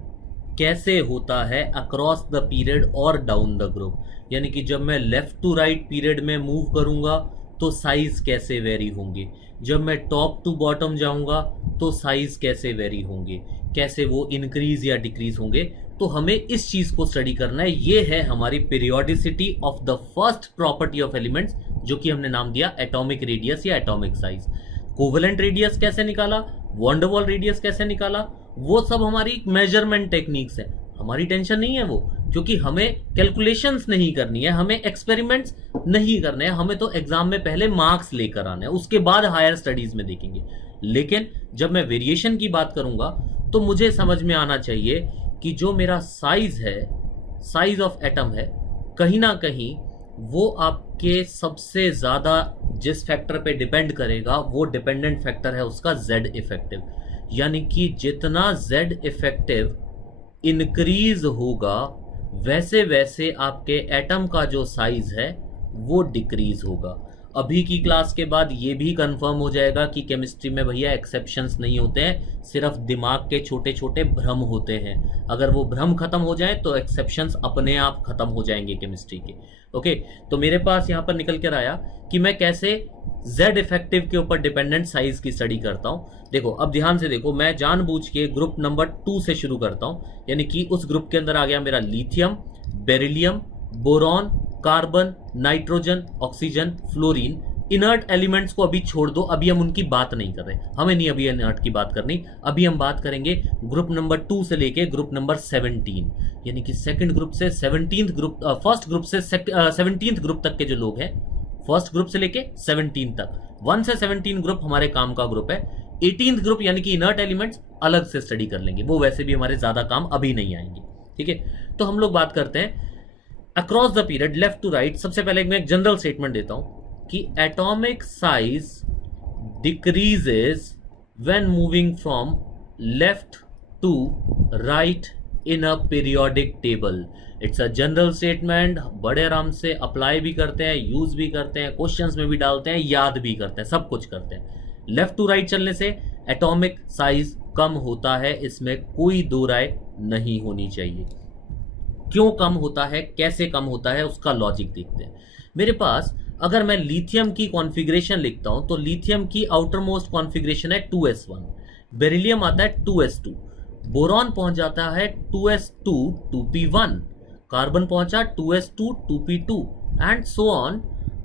कैसे होता है अक्रॉस द पीरियड और डाउन द ग्रुप, यानी कि जब मैं लेफ्ट टू राइट पीरियड में मूव करूंगा तो साइज कैसे वेरी होंगे, जब मैं टॉप टू बॉटम जाऊंगा तो साइज कैसे वेरी होंगे, कैसे वो इंक्रीज या डिक्रीज होंगे। तो हमें इस चीज को स्टडी करना है। ये है हमारी periodicity of the first property of elements, जो कि हमने नाम दिया एटॉमिक रेडियस या एटॉमिक साइज। कोवेलेंट रेडियस कैसे निकाला, वॉन डर वाल रेडियस कैसे निकाला, वो सब हमारी मेजरमेंट टेक्निक्स है, हमारी टेंशन नहीं है वो, क्योंकि हमें कैलकुलेशंस नहीं करनी है, हमें एक्सपेरिमेंट्स नहीं करने हैं, हमें तो एग्जाम में पहले मार्क्स लेकर आने हैं, उसके बाद हायर स्टडीज में देखेंगे। लेकिन जब मैं वेरिएशन की बात करूंगा तो मुझे समझ में आना चाहिए कि जो मेरा साइज है, साइज ऑफ एटम है, कहीं ना कहीं वो आपके सबसे ज़्यादा जिस फैक्टर पे डिपेंड करेगा वो डिपेंडेंट फैक्टर है उसका Z इफेक्टिव, यानी कि जितना Z इफेक्टिव इंक्रीज होगा वैसे वैसे आपके एटम का जो साइज है वो डिक्रीज होगा। अभी की क्लास के बाद ये भी कंफर्म हो जाएगा कि केमिस्ट्री में भैया एक्सेप्शंस नहीं होते हैं, सिर्फ दिमाग के छोटे छोटे भ्रम होते हैं। अगर वो भ्रम खत्म हो जाए तो एक्सेप्शंस अपने आप खत्म हो जाएंगे केमिस्ट्री के। ओके, तो मेरे पास यहाँ पर निकल कर आया कि मैं कैसे Z इफेक्टिव के ऊपर डिपेंडेंट साइज की स्टडी करता हूँ। देखो अब ध्यान से देखो, मैं जानबूझ के ग्रुप नंबर 2 से शुरू करता हूँ, यानी कि उस ग्रुप के अंदर आ गया मेरा lithium, beryllium, boron, carbon, nitrogen, oxygen, fluorine. Inert elements को अभी छोड़ दो, अभी हम उनकी बात नहीं कर रहे, हमें नहीं अभी इनर्ट की बात करनी। अभी हम बात करेंगे ग्रुप नंबर 2 से लेके ग्रुप नंबर 17, यानी कि सेकंड ग्रुप से 17th ग्रुप, फर्स्ट ग्रुप से 17th ग्रुप तक के जो लोग हैं, फर्स्ट ग्रुप से लेके 17 तक, 1 से 17 ग्रुप हमारे काम का ग्रुप है। 18th ग्रुप यानी कि इनर्ट एलिमेंट्स अलग से स्टडी कर लेंगे, वो वैसे भी हमारे ज्यादा काम अभी नहीं आएंगे। ठीक है, तो हम लोग बात करते हैं across the period left to right. सबसे पहले मैं एक जनरल स्टेटमेंट देता हूं कि atomic size decreases when moving from left to right in a periodic table. It's a general statement, बड़े आराम से अप्लाई भी करते हैं, यूज भी करते हैं, क्वेश्चंस में भी डालते हैं, याद भी करते हैं, सब कुछ करते हैं। लेफ्ट टू राइट चलने से एटॉमिक साइज कम होता है, इसमें कोई दो राय नहीं होनी चाहिए। क्यों कम होता है, कैसे कम होता है, उसका लॉजिक देखते हैं। मेरे पास अगर मैं लिथियम की कॉन्फ़िगरेशन लिखता हूं तो लिथियम की आउटर मोस्ट कॉन्फ़िगरेशन है 2s1, बेरिलियम आता है 2s2, बोरॉन पहुंच जाता है 2s2 2p1, कार्बन पहुंचा 2s2 2p2 and so on.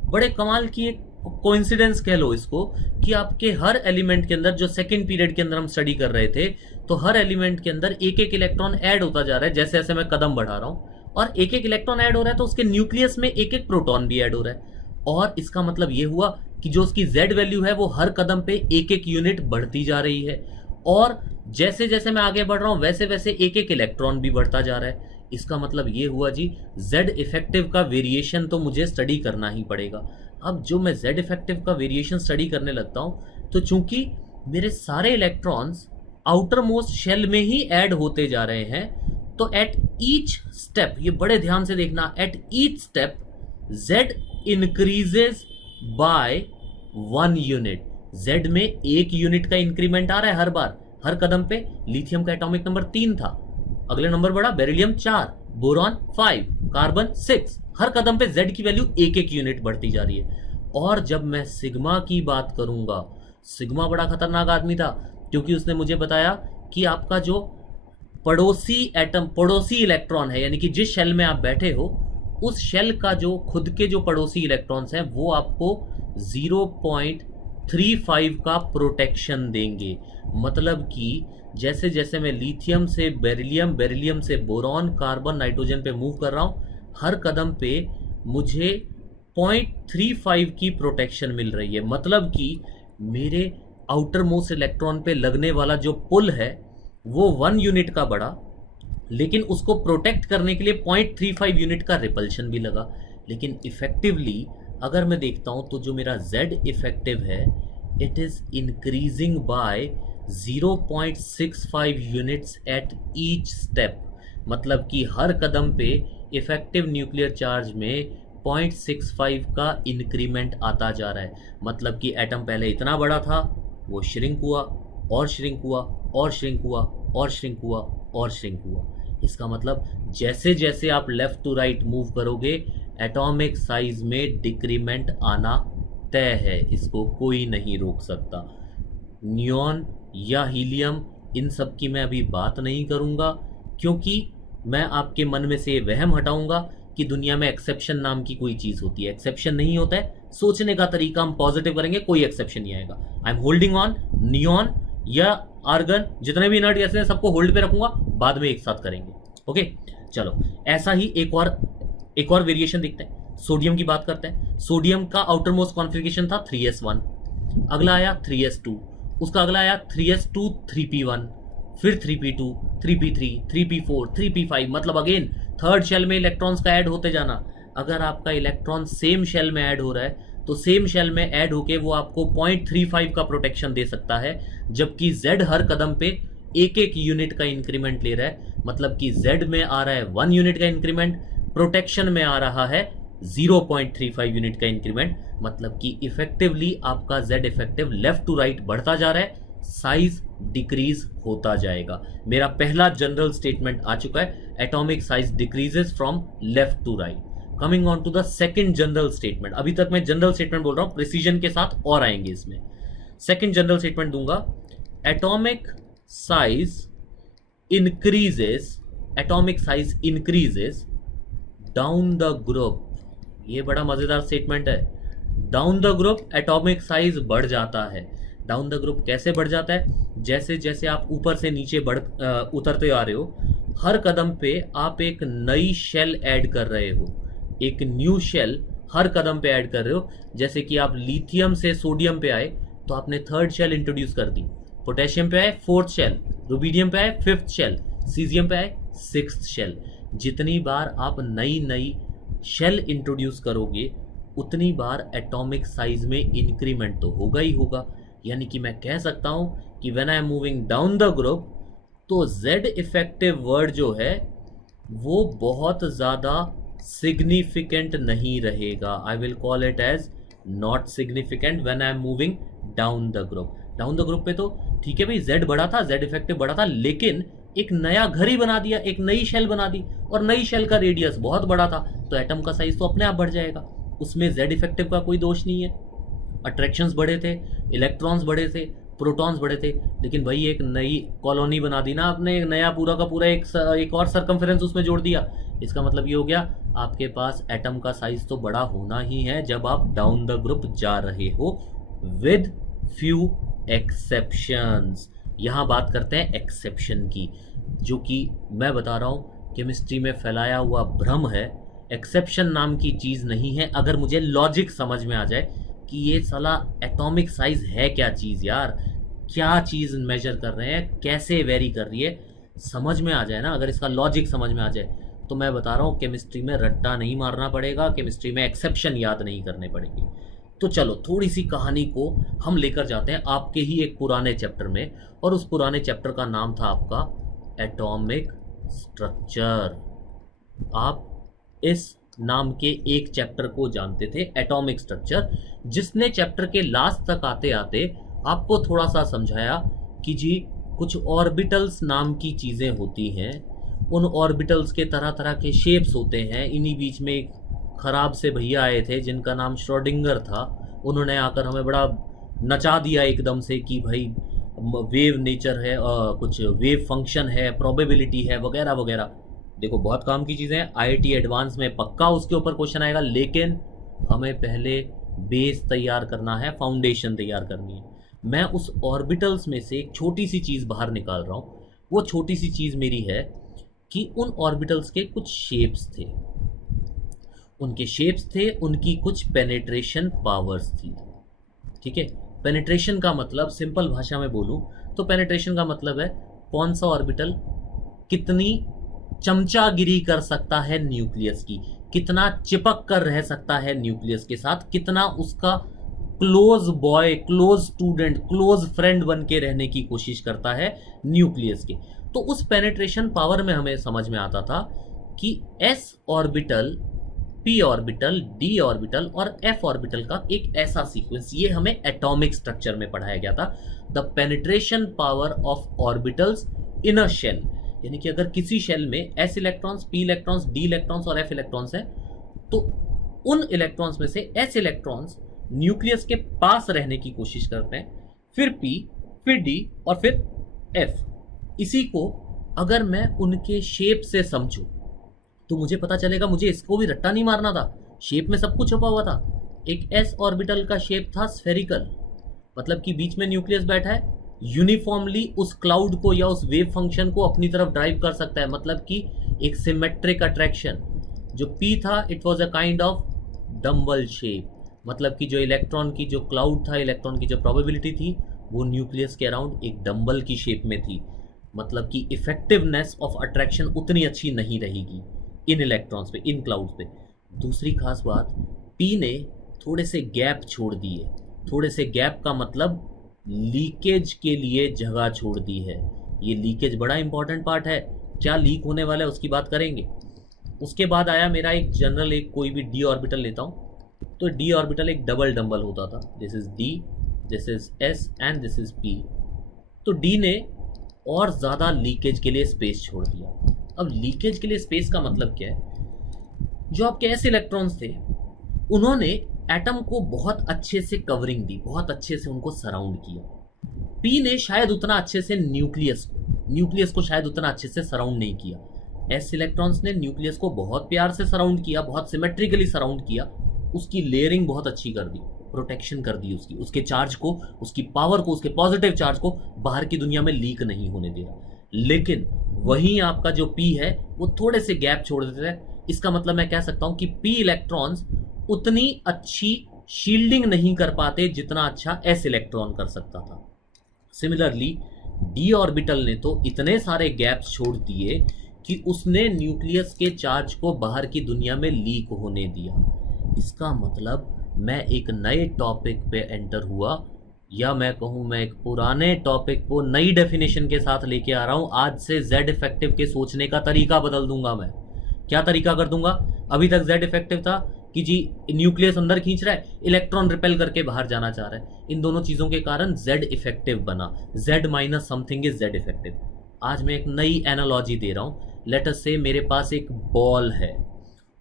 बड़े कमाल की एक कोइंसिडेंस कह लो इसको कि आपके हर एलिमेंट के अंदर, जो सेकंड पीरियड के अंदर हम स्टडी कर रहे थे, तो हर एलिमेंट के अंदर एक एक इलेक्ट्रॉन ऐड होता जा रहा है जैसे जैसे मैं कदम बढ़ा रहा हूं, और एक एक इलेक्ट्रॉन ऐड हो रहा है तो उसके न्यूक्लियस में एक एक प्रोटॉन भी ऐड हो रहा है। और इसका मतलब ये हुआ कि जो उसकी z वैल्यू है वो हर कदम पे एक एक यूनिट बढ़ती जा रही है, और जैसे जैसे मैं आगे बढ़ रहा हूं वैसे वैसे एक एक इलेक्ट्रॉन भी बढ़ता जा रहा है। इसका मतलब ये हुआ जी, z इफेक्टिव का वेरिएशन तो मुझे स्टडी करना ही पड़ेगा। अब जो मैं z इफेक्टिव का वेरिएशन स्टडी करने लगता हूं तो चूंकि मेरे सारे इलेक्ट्रॉन्स आउटर मोस्ट शेल में ही ऐड होते जा रहे हैं, तो एट ईच स्टेप, ये बड़े ध्यान से देखना, at each step z increases by 1 unit. z में 1 यूनिट का इंक्रीमेंट आ रहा है हर बार, हर कदम पे। लिथियम का एटॉमिक नंबर 3 था, अगले नंबर बढ़ा, बेरिलियम 4, बोरॉन 5, कार्बन 6, हर कदम पे z की वैल्यू एक एक यूनिट बढ़ती जा रही है। और जब मैं सिग्मा की बात करूंगा, सिग्मा बड़ा खतरनाक आदमी था, क्योंकि उसने मुझे बताया कि आपका जो पड़ोसी एटम, पड़ोसी इलेक्ट्रॉन है, यानी कि जिस शेल में आप बैठे हो उस शेल का जो खुद के जो पड़ोसी इलेक्ट्रॉन्स हैं वो आपको 0.35 का प्रोटेक्शन देंगे। मतलब कि जैसे जैसे मैं लिथियम से बेरिलियम, बेरिलियम से बोरॉन, कार्बन, नाइट्रोजन पे मूव कर रहा हूं, हर कदम पे मुझे 0.35 की प्रोटेक्शन मिल रही है। मतलब कि मेरे आउटर मोस्ट इलेक्ट्रॉन पे लगने वाला जो पुल है वो 1 यूनिट का बढ़ा, लेकिन उसको प्रोटेक्ट करने के लिए 0.35 यूनिट का रिपल्शन भी लगा। लेकिन इफेक्टिवली अगर मैं देखता हूं तो जो मेरा z इफेक्टिव है, it is increasing by 0.65 units at each step. मतलब कि हर कदम पे इफेक्टिव न्यूक्लियर चार्ज में 0.65 का इंक्रीमेंट आता जा रहा है। मतलब कि एटम पहले इतना बड़ा था, वो श्रिंक हुआ और श्रिंक हुआ और श्रिंक हुआ और श्रिंक हुआ और श्रिंक हुआ। इसका मतलब जैसे जैसे आप लेफ्ट टू राइट मूव करोगे एटॉमिक साइज में डिक्रीमेंट आना तय है, इसको कोई नहीं रोक सकता। नियॉन या हीलियम, इन सब की मैं अभी बात नहीं करूंगा, क्योंकि मैं आपके मन में से वहम हटाऊंगा कि दुनिया में एक्सेप्शन नाम की कोई चीज होती है। एक्सेप्शन नहीं होता है, सोचने का तरीका हम पॉजिटिव करेंगे, कोई एक्सेप्शन नहीं आएगा। I am holding on neon या आर्गन, जितने भी इनर्ट गैसें हैं सबको होल्ड पे रखूंगा, बाद में एक साथ करेंगे। ओके, चलो ऐसा ही एक और वेरिएशन देखते हैं। सोडियम की बात करते हैं। सोडियम का आउटर मोस्ट कॉन्फ़िगरेशन था 3s1, अगला आया 3s2, उसका अगला आया 3s2 3p1, फिर 3p2 3p3 3p4 3p5। मतलब अगेन थर्ड शेल में इलेक्ट्रॉन्स का ऐड होते जाना। अगर आपका इलेक्ट्रॉन सेम शेल में ऐड हो रहा है तो सेम शेल में ऐड होके वो आपको 0.35 का प्रोटेक्शन दे सकता है, जबकि z हर कदम पे एक एक यूनिट का इंक्रीमेंट ले रहा है। मतलब कि z में आ रहा है 1 यूनिट का इंक्रीमेंट, प्रोटेक्शन में आ रहा है 0.35 यूनिट का इंक्रीमेंट। मतलब कि इफेक्टिवली आपका z effective left to right बढ़ता जा रहा है, साइज डिक्रीज होता जाएगा। मेरा पहला जनरल स्टेटमेंट आ चुका है, atomic size decreases from left to right. Coming on to the second general statement. अभी तक मैं जनरल स्टेटमेंट बोल रहा हूं, प्रिसीजन के साथ और आएंगे इसमें। सेकंड जनरल स्टेटमेंट दूंगा, atomic size increases, atomic size increases down the group. ये बड़ा मजेदार स्टेटमेंट है। Down the group atomic size बढ़ जाता है। डाउन द ग्रुप कैसे बढ़ जाता है? जैसे जैसे आप ऊपर से नीचे उतरते आ रहे हो, हर कदम पे आप एक नई शेल ऐड कर रहे हो, एक न्यू शेल हर कदम पे ऐड कर रहे हो। जैसे कि आप लिथियम से सोडियम पे आए तो आपने थर्ड शेल इंट्रोड्यूस कर दी, पोटेशियम पे आए फोर्थ शेल, रुबीडियम पे आए फिफ्थ शेल, सीजियम पे आए सिक्स्थ शेल। जितनी बार आप नई नई शेल इंट्रोड्यूस करोगे उतनी बार एटॉमिक साइज में इंक्रीमेंट तो होगा ही होगा। यानी कि मैं कह सकता हूं कि when I am moving down the group तो जेड इफेक्टिव वर्ड जो है वो बहुत ज़्यादा सिग्निफिकेंट नहीं रहेगा। I will call it as not significant when I am moving down the group. Down the group पे तो ठीक है भाई, जेड बड़ा था, जेड इफेक्टिव बड़ा था, लेकिन एक नया घर ही बना दिया, एक नई शेल बना दी, और नई शेल का रेडियस बहुत बड़ा था, तो एटम का साइज तो अपने आप बढ़ जाएगा। उसमें जेड इफेक्टिव का कोई दोष नहीं है। अट्रैक्शंस बड़े थे, इलेक्ट्रॉन्स बड़े थे, प्रोटॉन्स बड़े थे, लेकिन भाई एक नई कॉलोनी बना दी ना आपने, एक नया पूरा का पूरा एक और सर्कमफेरेंस उसमें जोड़ दिया। इसका मतलब ये हो गया आपके पास एटम का साइज तो बड़ा होना ही है जब आप डाउन द ग्रुप जा रहे हो, विद फ्यू एक्सेप्शंस। यहां बात करते हैं एक्सेप्शन की, जो कि मैं बता रहा हूं केमिस्ट्री में फैलाया हुआ भ्रम है। एक्सेप्शन नाम की चीज नहीं है। अगर मुझे लॉजिक समझ में आ जाए कि ये साला एटॉमिक साइज है क्या चीज यार, क्या चीज मेजर कर रहे हैं, कैसे वेरी कर रही है, समझ में आ जाए ना, अगर इसका लॉजिक समझ में आ जाए तो मैं बता रहा हूँ केमिस्ट्री में रट्टा नहीं मारना पड़ेगा, केमिस्ट्री में एक्सेप्शन याद नहीं करने पड़ेंगे। तो चलो थोड़ी सी कहानी को हम लेकर जाते हैं आपके ही एक पुराने चैप्टर में, और उस पुराने चैप्टर का नाम था आपका एटॉमिक स्ट्रक्चर। आप इस नाम के एक चैप्टर को जानते थे, एटॉमिक स्ट्रक्चर, जिसने चैप्टर के लास्ट तक आते आते आपको थोड़ा सा समझाया कि जी कुछ ऑर्बिटल्स नाम की चीज़ें होती हैं, उन ऑर्बिटल्स के तरह तरह के शेप्स होते हैं। इन्हीं बीच में एक खराब से भैया आए थे जिनका नाम श्रोडिंगर था, उन्होंने आकर हमें बड़ा नचा दिया एकदम से कि भाई वेव नेचर है, कुछ वेव फंक्शन है, प्रोबेबिलिटी है, वगैरह वगैरह। देखो बहुत काम की चीज़ें हैं, आईआईटी एडवांस में पक्का उसके ऊपर क्वेश्चन आएगा, लेकिन हमें पहले बेस तैयार करना है, फाउंडेशन तैयार करनी है। मैं उस ऑर्बिटल्स में से एक छोटी सी चीज़ बाहर निकाल रहा हूँ। वो छोटी सी चीज़ मेरी है कि उन ऑर्बिटल्स के कुछ शेप्स थे, उनके शेप्स थे, उनकी कुछ पेनेट्रेशन पावर्स थी। ठीक है, पेनेट्रेशन का मतलब सिंपल भाषा में बोलूँ तो पेनेट्रेशन का मतलब है कौन सा ऑर्बिटल कितनी चमचागिरी कर सकता है न्यूक्लियस की, कितना चिपक कर रह सकता है न्यूक्लियस के साथ, कितना उसका close boy, close student, close friend बन के रहने की कोशिश करता है न्यूक्लियस के। तो उस पेनेट्रेशन पावर में हमें समझ में आता था कि S orbital, P orbital, D orbital और एफ ऑर्बिटल का एक ऐसा सीक्वेंस, ये हमें एटॉमिक स्ट्रक्चर में पढ़ाया गया था। The penetration power of orbitals in a shell, यानी कि अगर किसी शेल में s electrons, p electrons, d electrons और एफ इलेक्ट्रॉन्स हैं, तो उन इलेक्ट्रॉन्स में से एस इलेक्ट्रॉन्स न्यूक्लियस के पास रहने की कोशिश करते हैं, फिर पी, फिर डी और फिर एफ। इसी को अगर मैं उनके शेप से समझूं तो मुझे पता चलेगा, मुझे इसको भी रट्टा नहीं मारना था, शेप में सब कुछ छुपा हुआ था। एक एस ऑर्बिटल का शेप था स्फेरिकल, मतलब कि बीच में न्यूक्लियस बैठा है, यूनिफॉर्मली उस क्लाउड को या उस वेव फंक्शन को अपनी तरफ ड्राइव कर सकता है, मतलब कि एक सिमेट्रिक अट्रैक्शन। जो पी था it was a kind of dumbbell shape, मतलब कि जो इलेक्ट्रॉन की जो क्लाउड था, इलेक्ट्रॉन की जो प्रोबेबिलिटी थी वो न्यूक्लियस के अराउंड एक डम्बल की शेप में थी, मतलब कि इफेक्टिवनेस ऑफ अट्रैक्शन उतनी अच्छी नहीं रहेगी इन इलेक्ट्रॉन्स पे, इन क्लाउड्स पे। दूसरी खास बात, पी ने थोड़े से गैप छोड़ दिए, थोड़े से गैप का मतलब लीकेज के लिए जगह छोड़ दी है। ये लीकेज बड़ा इंपॉर्टेंट पार्ट है, क्या लीक होने वाला है उसकी बात करेंगे। उसके बाद आया मेरा एक जनरल, एक कोई भी डी ऑर्बिटल लेता हूँ तो डी ऑर्बिटल एक डबल डम्बल होता था, this is D, this is S and this is P. तो डी ने और ज़्यादा लीकेज के लिए स्पेस छोड़ दिया। अब लीकेज के लिए स्पेस का मतलब क्या है, जो आपके एस इलेक्ट्रॉन्स थे उन्होंने एटम को बहुत अच्छे से कवरिंग दी, बहुत अच्छे से उनको सराउंड किया। पी ने शायद उतना अच्छे से न्यूक्लियस को शायद उतना अच्छे से सराउंड नहीं किया। एस इलेक्ट्रॉन्स ने न्यूक्लियस को बहुत प्यार से सराउंड किया, बहुत सिमेट्रिकली सराउंड किया, उसकी लेयरिंग बहुत अच्छी कर दी, प्रोटेक्शन कर दी उसकी, उसके चार्ज को, उसकी पावर को, उसके पॉजिटिव चार्ज को बाहर की दुनिया में लीक नहीं होने दे रहा। लेकिन वहीं आपका जो पी है वो थोड़े से गैप छोड़ देते हैं। इसका मतलब मैं कह सकता हूं कि पी इलेक्ट्रॉन्स उतनी अच्छी शील्डिंग नहीं कर पाते जितना अच्छा एस इलेक्ट्रॉन कर सकता था। सिमिलरली डी ऑर्बिटल ने तो इतने सारे गैप्स छोड़ दिए कि उसने न्यूक्लियस के चार्ज को बाहर की दुनिया में लीक होने दिया। इसका मतलब मैं एक नए टॉपिक पे एंटर हुआ, या मैं कहूँ मैं एक पुराने टॉपिक को नई डेफिनेशन के साथ लेके आ रहा हूँ। आज से जेड इफेक्टिव के सोचने का तरीका बदल दूंगा मैं। क्या तरीका कर दूंगा? अभी तक जेड इफेक्टिव था कि जी न्यूक्लियस अंदर खींच रहा है, इलेक्ट्रॉन रिपेल करके बाहर जाना चाह रहा है। इन दोनों चीज़ों के कारण जेड इफेक्टिव बना। Z minus something is Z effective. आज मैं एक नई एनालॉजी दे रहा हूँ। लेट अस से मेरे पास एक बॉल है,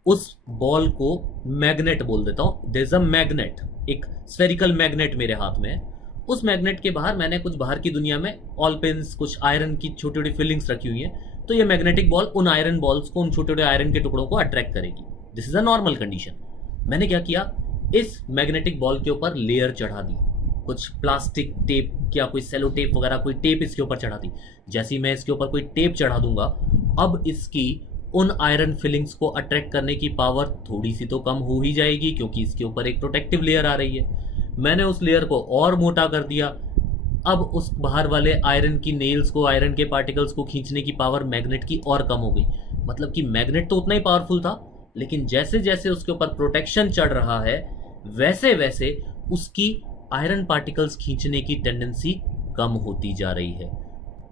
उस बॉल को मैग्नेट बोल देता हूँ। देयर इज अ मैग्नेट, एक स्फेरिकल मैग्नेट मेरे हाथ में है। उस मैग्नेट के बाहर मैंने कुछ बाहर की दुनिया में ऑल पिन्स, कुछ आयरन की छोटी छोटी फिलिंग्स रखी हुई हैं। तो ये मैग्नेटिक बॉल उन आयरन बॉल्स को, उन छोटे छोटे आयरन के टुकड़ों को अट्रैक्ट करेगी। This is a normal condition. मैंने क्या किया, इस मैग्नेटिक बॉल के ऊपर लेयर चढ़ा दी, कुछ प्लास्टिक टेप या कोई सेलो टेप वगैरह कोई टेप इसके ऊपर चढ़ा दी। जैसे ही मैं इसके ऊपर कोई टेप चढ़ा दूंगा, अब इसकी उन आयरन फिलिंग्स को अट्रैक्ट करने की पावर थोड़ी सी तो कम हो ही जाएगी, क्योंकि इसके ऊपर एक प्रोटेक्टिव लेयर आ रही है। मैंने उस लेयर को और मोटा कर दिया। अब उस बाहर वाले आयरन की नेल्स को, आयरन के पार्टिकल्स को खींचने की पावर मैग्नेट की और कम हो गई। मतलब कि मैग्नेट तो उतना ही पावरफुल था, लेकिन जैसे जैसे उसके ऊपर प्रोटेक्शन चढ़ रहा है, वैसे वैसे उसकी आयरन पार्टिकल्स खींचने की टेंडेंसी कम होती जा रही है।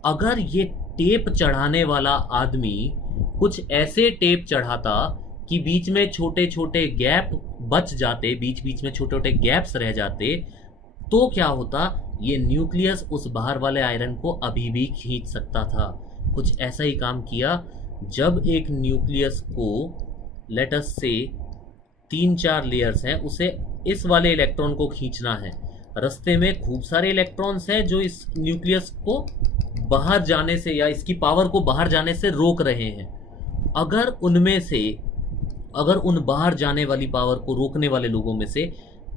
अगर ये टेप चढ़ाने वाला आदमी कुछ ऐसे टेप चढ़ाता कि बीच में छोटे छोटे गैप बच जाते, बीच बीच में छोटे छोटे गैप्स रह जाते, तो क्या होता, ये न्यूक्लियस उस बाहर वाले आयरन को अभी भी खींच सकता था। कुछ ऐसा ही काम किया। जब एक न्यूक्लियस को लेट अस से 3-4 लेयर्स हैं, उसे इस वाले इलेक्ट्रॉन को खींचना है। रास्ते में खूब सारे इलेक्ट्रॉन्स हैं जो इस न्यूक्लियस को बाहर जाने से या इसकी पावर को बाहर जाने से रोक रहे हैं। अगर उनमें से, अगर उन बाहर जाने वाली पावर को रोकने वाले लोगों में से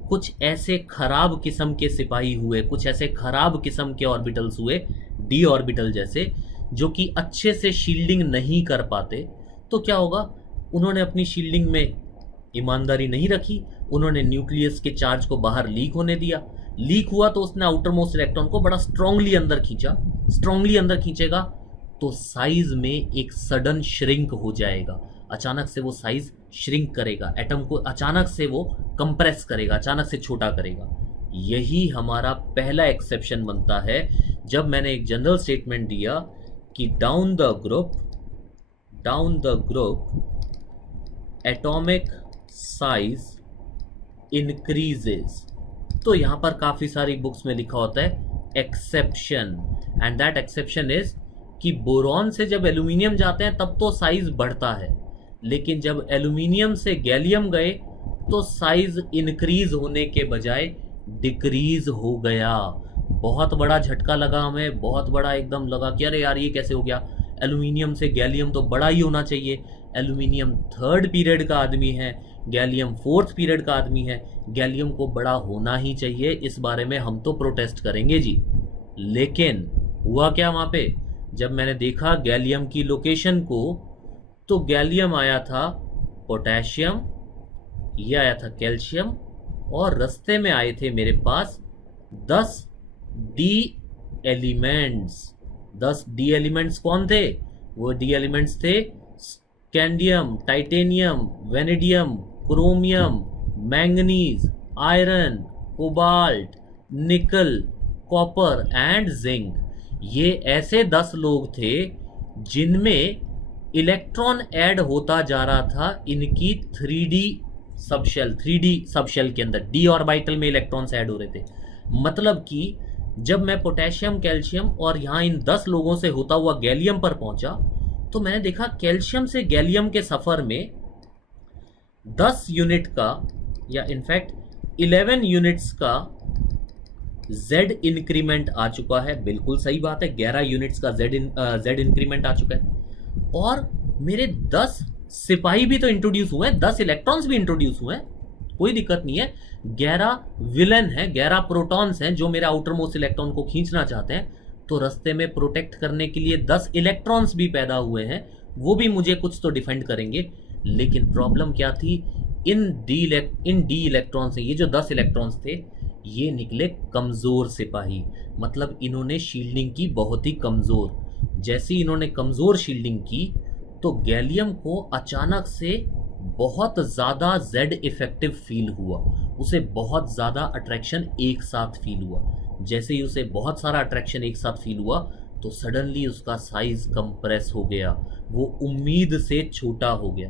कुछ ऐसे खराब किस्म के सिपाही हुए, कुछ ऐसे खराब किस्म के ऑर्बिटल्स हुए, डी ऑर्बिटल जैसे, जो कि अच्छे से शील्डिंग नहीं कर पाते, तो क्या होगा, उन्होंने अपनी शील्डिंग में ईमानदारी नहीं रखी। उन्होंने न्यूक्लियस के चार्ज को बाहर लीक होने दिया। लीक हुआ तो उसने आउटर मोस्ट इलेक्ट्रॉन को बड़ा स्ट्रांगली अंदर खींचा। स्ट्रांगली अंदर खींचेगा तो साइज में एक सडन श्रिंक हो जाएगा। अचानक से वो साइज श्रिंक करेगा, एटम को अचानक से वो कंप्रेस करेगा, अचानक से छोटा करेगा। यही हमारा पहला एक्सेप्शन बनता है जब मैंने एक जनरल स्टेटमेंट दिया कि down the group atomic size increases. तो यहाँ पर काफ़ी सारी बुक्स में लिखा होता है exception, and that exception is कि बोरॉन से जब एल्यूमिनियम जाते हैं तब तो साइज बढ़ता है, लेकिन जब एल्यूमिनियम से गैलियम गए तो साइज इंक्रीज होने के बजाय डिक्रीज हो गया। बहुत बड़ा झटका लगा हमें, बहुत बड़ा एकदम लगा कि अरे यार ये कैसे हो गया, एल्यूमिनियम से गैलियम तो बड़ा ही होना चाहिए। एल्यूमिनियम 3rd पीरियड का आदमी है, गैलियम 4th पीरियड का आदमी है, गैलियम को बड़ा होना ही चाहिए, इस बारे में हम तो प्रोटेस्ट करेंगे जी। लेकिन हुआ क्या वहाँ पे, जब मैंने देखा गैलियम की लोकेशन को, तो गैलियम आया था पोटेशियम, ये आया था कैल्शियम, और रास्ते में आए थे मेरे पास 10 डी एलिमेंट्स। 10 डी एलिमेंट्स कौन थे? वो डी एलिमेंट्स थे scandium, titanium, vanadium, chromium, manganese, iron, cobalt, निकल, कॉपर एंड जिंक। ये ऐसे 10 लोग थे जिनमें इलेक्ट्रॉन ऐड होता जा रहा था इनकी 3D सबशेल के अंदर। डी ऑर्बिटल में इलेक्ट्रॉन्स ऐड हो रहे थे। मतलब कि जब मैं पोटेशियम, कैल्शियम और यहाँ इन 10 लोगों से होता हुआ गैलियम पर पहुंचा, तो मैंने देखा कैल्शियम से गैलियम के सफ़र में 10 यूनिट का, या इनफैक्ट 11 यूनिट्स का जेड इंक्रीमेंट आ चुका है। बिल्कुल सही बात है, 11 यूनिट्स का जेड इंक्रीमेंट आ चुका है। और मेरे 10 सिपाही भी तो इंट्रोड्यूस हुए हैं, 10 इलेक्ट्रॉन्स भी इंट्रोड्यूस हुए हैं, कोई दिक्कत नहीं है। 11 विलन है, 11 प्रोटॉन्स हैं जो मेरे आउटर मोस्ट इलेक्ट्रॉन को खींचना चाहते हैं। तो रास्ते में प्रोटेक्ट करने के लिए 10 इलेक्ट्रॉन्स भी पैदा हुए हैं, वो भी मुझे कुछ तो डिफेंड करेंगे। लेकिन प्रॉब्लम क्या थी, इन डी इलेक्ट्रॉन से, ये जो 10 इलेक्ट्रॉन्स थे, ये निकले कमज़ोर सिपाही, मतलब इन्होंने शील्डिंग की बहुत ही कमज़ोर। जैसे ही इन्होंने कमज़ोर शील्डिंग की तो गैलियम को अचानक से बहुत ज़्यादा जेड इफेक्टिव फील हुआ, उसे बहुत ज़्यादा अट्रैक्शन एक साथ फील हुआ। जैसे ही उसे बहुत सारा अट्रैक्शन एक साथ फील हुआ तो सडनली उसका साइज कंप्रेस हो गया, वो उम्मीद से छोटा हो गया।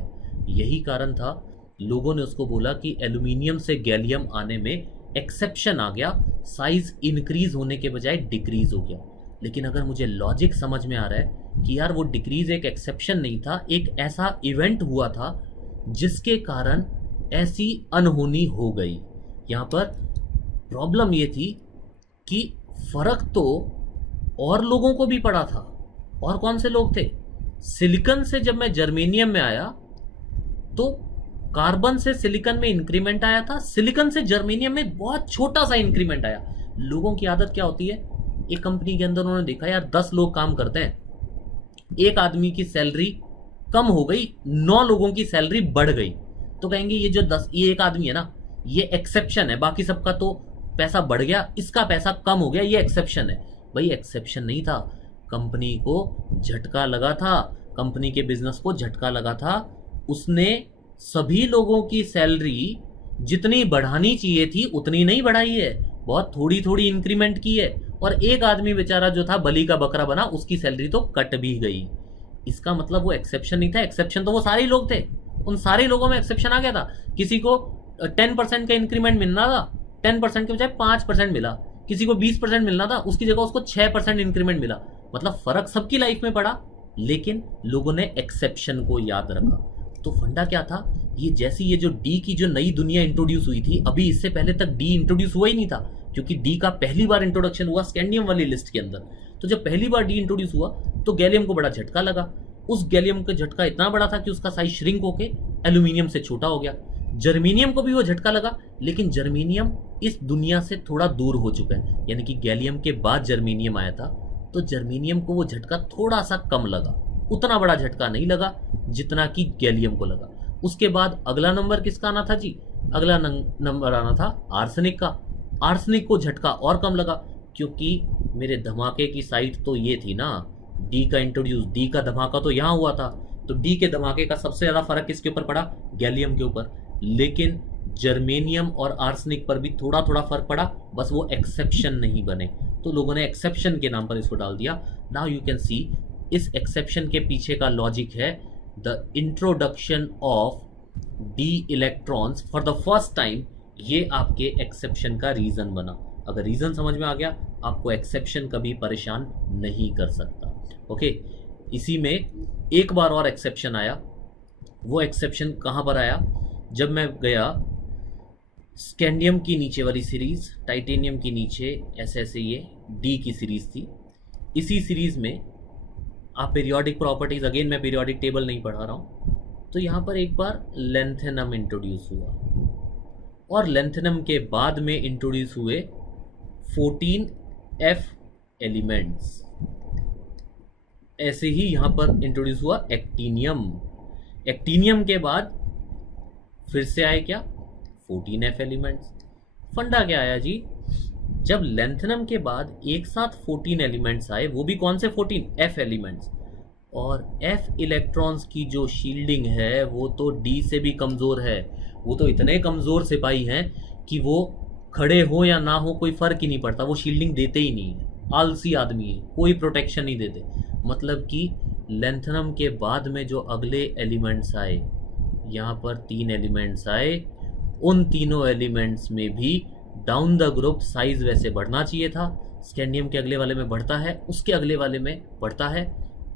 यही कारण था, लोगों ने उसको बोला कि एल्यूमिनियम से गैलियम आने में एक्सेप्शन आ गया, साइज इंक्रीज होने के बजाय डिक्रीज हो गया। लेकिन अगर मुझे लॉजिक समझ में आ रहा है कि यार वो डिक्रीज एक एक्सेप्शन नहीं था, एक ऐसा इवेंट हुआ था जिसके कारण ऐसी अनहोनी हो गई। यहाँ पर प्रॉब्लम ये थी कि फर्क तो और लोगों को भी पड़ा था। और कौन से लोग थे? सिलिकॉन से जब मैं जर्मेनियम में आया तो कार्बन से सिलिकॉन में इंक्रीमेंट आया था, सिलिकॉन से जर्मेनियम में बहुत छोटा सा इंक्रीमेंट आया। लोगों की आदत क्या होती है, एक कंपनी के अंदर उन्होंने देखा यार 10 लोग काम करते हैं, एक आदमी की सैलरी कम हो गई, 9 लोगों की सैलरी बढ़ गई, तो कहेंगे ये जो 10, ये एक आदमी है ना, ये एक्सेप्शन है, बाकी सबका तो पैसा बढ़ गया, इसका पैसा कम हो गया, ये एक्सेप्शन है। भाई एक्सेप्शन नहीं था, कंपनी को झटका लगा था, कंपनी के बिजनेस को झटका लगा था। उसने सभी लोगों की सैलरी जितनी बढ़ानी चाहिए थी उतनी नहीं बढ़ाई है, बहुत थोड़ी थोड़ी इंक्रीमेंट की है। और एक आदमी बेचारा जो था बलि का बकरा बना, उसकी सैलरी तो कट भी गई। इसका मतलब वो एक्सेप्शन नहीं था, एक्सेप्शन तो वो सारे ही लोग थे, उन सारे लोगों में एक्सेप्शन आ गया था। किसी को 10% का इंक्रीमेंट मिलना था, 10% के बजाय 5% मिला, किसी को 20% मिलना था, उसकी जगह उसको 6% इंक्रीमेंट मिला। मतलब फर्क सबकी लाइफ में पड़ा, लेकिन लोगों ने एक्सेप्शन को याद रखा। तो फंडा क्या था, ये जैसी ये जो डी की जो नई दुनिया इंट्रोड्यूस हुई थी, अभी इससे पहले तक डी इंट्रोड्यूस हुआ ही नहीं था, क्योंकि डी का पहली बार इंट्रोडक्शन हुआ स्कैंडियम वाली लिस्ट के अंदर। तो जब पहली बार डी इंट्रोड्यूस हुआ तो गैलियम को बड़ा झटका लगा। उस गैलियम का झटका इतना बड़ा था कि उसका साइज श्रिंक होके एल्यूमिनियम से छोटा हो गया। जर्मेनियम को भी वो झटका लगा, लेकिन जर्मेनियम इस दुनिया से थोड़ा दूर हो चुका है, यानी कि गैलियम के बाद जर्मेनियम आया था, तो जर्मेनियम को वो झटका थोड़ा सा कम लगा, उतना बड़ा झटका नहीं लगा जितना कि गैलियम को लगा। उसके बाद अगला नंबर किसका आना था जी? अगला नंबर आना था आर्सेनिक का। आर्सेनिक को झटका और कम लगा, क्योंकि मेरे धमाके की साइड तो ये थी ना, डी का इंट्रोड्यूस, डी का धमाका तो यहाँ हुआ था, तो डी के धमाके का सबसे ज़्यादा फर्क किसके ऊपर पड़ा? गैलियम के ऊपर। लेकिन जर्मेनियम और आर्सेनिक पर भी थोड़ा थोड़ा फर्क पड़ा, बस वो एक्सेप्शन नहीं बने, तो लोगों ने एक्सेप्शन के नाम पर इसको डाल दिया। नाउ यू कैन सी, इस एक्सेप्शन के पीछे का लॉजिक है the introduction of D electrons for the first time. ये आपके एक्सेप्शन का रीज़न बना। अगर रीज़न समझ में आ गया, आपको एक्सेप्शन कभी परेशान नहीं कर सकता। ओके, इसी में एक बार और एक्सेप्शन आया। वो एक्सेप्शन कहाँ पर आया? जब मैं गया स्कैंडियम की नीचे वाली सीरीज़, टाइटेनियम की नीचे, ऐसे ये डी की सीरीज़ थी। इसी सीरीज़ में आप पीरियोडिक प्रॉपर्टीज़, अगेन मैं पीरियोडिक टेबल नहीं पढ़ा रहा हूँ, तो यहाँ पर एक बार लेंथेनम इंट्रोड्यूस हुआ, और लेंथेनम के बाद में इंट्रोड्यूस हुए 14F एलिमेंट्स। ऐसे ही यहाँ पर इंट्रोड्यूस हुआ एक्टीनियम। एक्टीनियम के बाद फिर से आए क्या? 14F elements. फंडा क्या आया जी? जब लेंथेनम के बाद एक साथ 14 एलिमेंट्स आए, वो भी कौन से 14? F elements. और F इलेक्ट्रॉन्स की जो शील्डिंग है वो तो D से भी कमज़ोर है। वो तो इतने कमज़ोर सिपाही हैं कि वो खड़े हो या ना हो कोई फ़र्क ही नहीं पड़ता, वो शील्डिंग देते ही नहीं है। आलसी आदमी है, कोई प्रोटेक्शन नहीं देते। मतलब कि लेंथेनम के बाद में जो अगले एलिमेंट्स आए, यहाँ पर 3 एलिमेंट्स आए, उन तीनों एलिमेंट्स में भी डाउन द ग्रुप साइज वैसे बढ़ना चाहिए था। स्कैंडियम के अगले वाले में बढ़ता है, उसके अगले वाले में बढ़ता है,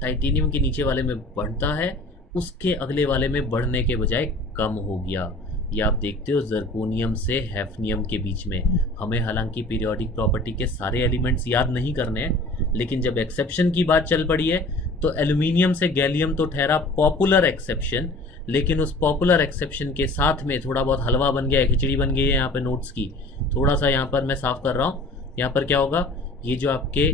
टाइटेनियम के नीचे वाले में बढ़ता है, उसके अगले वाले में बढ़ने के बजाय कम हो गया। ये आप देखते हो जर्कोनियम से हैफनियम के बीच में। हमें हालांकि पीरियोडिक प्रॉपर्टी के सारे एलिमेंट्स याद नहीं करने हैं, लेकिन जब एक्सेप्शन की बात चल पड़ी है तो एल्यूमिनियम से गैलियम तो ठहरा पॉपुलर एक्सेप्शन, लेकिन उस पॉपुलर एक्सेप्शन के साथ में थोड़ा बहुत हलवा बन गया है, खिचड़ी बन गई है यहाँ पे नोट्स की। थोड़ा सा यहाँ पर मैं साफ कर रहा हूँ। यहाँ पर क्या होगा, ये जो आपके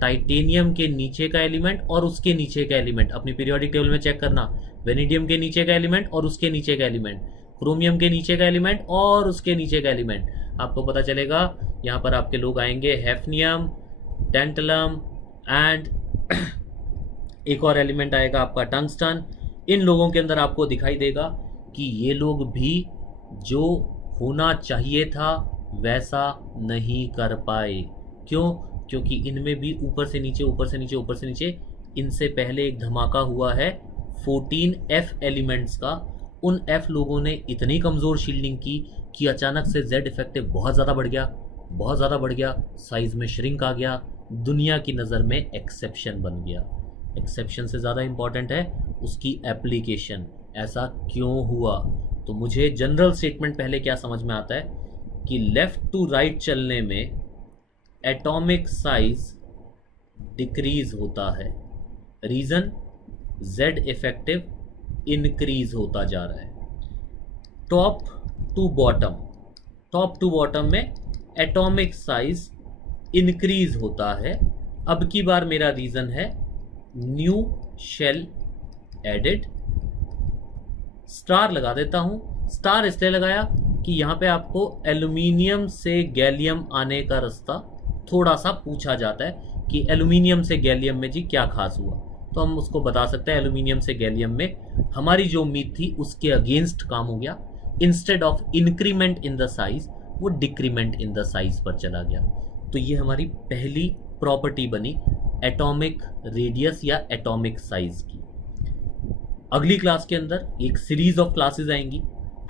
टाइटेनियम के नीचे का एलिमेंट और उसके नीचे का एलिमेंट, अपनी पीरियोडिक टेबल में चेक करना, वेनेडियम के नीचे का एलिमेंट और उसके नीचे का एलिमेंट, क्रोमियम के नीचे का एलिमेंट और उसके नीचे का एलिमेंट, आपको पता चलेगा यहाँ पर आपके लोग आएंगे हैफनियम, टेंटलम एंड एक और एलिमेंट आएगा आपका टंगस्टन। इन लोगों के अंदर आपको दिखाई देगा कि ये लोग भी जो होना चाहिए था वैसा नहीं कर पाए। क्यों? क्योंकि इनमें भी ऊपर से नीचे ऊपर से नीचे ऊपर से नीचे इनसे पहले एक धमाका हुआ है 14 F एलिमेंट्स का। उन F लोगों ने इतनी कमज़ोर शील्डिंग की कि अचानक से Z इफेक्टिव बहुत ज़्यादा बढ़ गया, बहुत ज़्यादा बढ़ गया, साइज़ में श्रिंक आ गया, दुनिया की नज़र में एक्सेप्शन बन गया। एक्सेप्शन से ज़्यादा इम्पॉर्टेंट है उसकी एप्लीकेशन। ऐसा क्यों हुआ? तो मुझे जनरल स्टेटमेंट पहले क्या समझ में आता है कि लेफ़्ट टू राइट चलने में एटॉमिक साइज डिक्रीज होता है। रीज़न, Z इफेक्टिव इंक्रीज होता जा रहा है। टॉप टू बॉटम में एटॉमिक साइज इंक्रीज होता है। अब की बार मेरा रीज़न है न्यू शेल एडिड। स्टार लगा देता हूं। स्टार इसलिए लगाया कि यहाँ पे आपको एल्यूमिनियम से गैलियम आने का रास्ता थोड़ा सा पूछा जाता है कि एल्यूमिनियम से गैलियम में जी क्या खास हुआ, तो हम उसको बता सकते हैं एल्यूमिनियम से गैलियम में हमारी जो उम्मीद थी उसके अगेंस्ट काम हो गया। Instead of increment in the size वो डिक्रीमेंट इन द साइज पर चला गया। तो ये हमारी पहली प्रॉपर्टी बनी एटॉमिक रेडियस या एटॉमिक साइज की। अगली क्लास के अंदर एक सीरीज ऑफ क्लासेस आएंगी।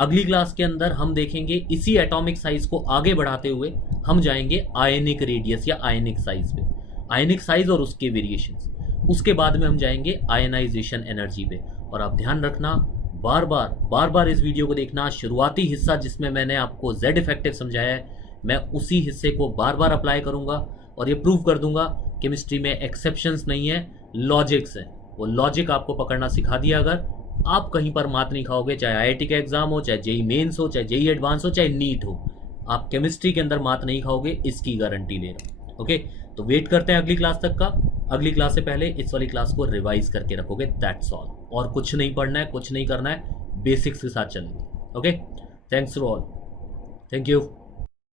अगली क्लास के अंदर हम देखेंगे इसी एटॉमिक साइज को आगे बढ़ाते हुए हम जाएंगे आयनिक रेडियस या आयनिक साइज पे, आयनिक साइज और उसके वेरिएशंस। उसके बाद में हम जाएंगे आयनाइजेशन एनर्जी पे। और आप ध्यान रखना, बार बार इस वीडियो को देखना। शुरुआती हिस्सा जिसमें मैंने आपको Z इफेक्टिव समझाया है, मैं उसी हिस्से को बार बार अप्लाई करूंगा और ये प्रूव कर दूंगा केमिस्ट्री में एक्सेप्शंस नहीं है, लॉजिक्स है। वो लॉजिक आपको पकड़ना सिखा दिया अगर, आप कहीं पर मात नहीं खाओगे। चाहे IIT का एग्जाम हो, चाहे JEE मेंस हो, चाहे JEE एडवांस हो, चाहे नीट हो, आप केमिस्ट्री के अंदर मात नहीं खाओगे, इसकी गारंटी ले रहा हूँ। ओके, तो वेट करते हैं अगली क्लास तक का। अगली क्लास से पहले इस वाली क्लास को रिवाइज करके रखोगे, दैट्स ऑल। और कुछ नहीं पढ़ना है, कुछ नहीं करना है, बेसिक्स के साथ चलेंगे। Okay, thanks to all, thank you.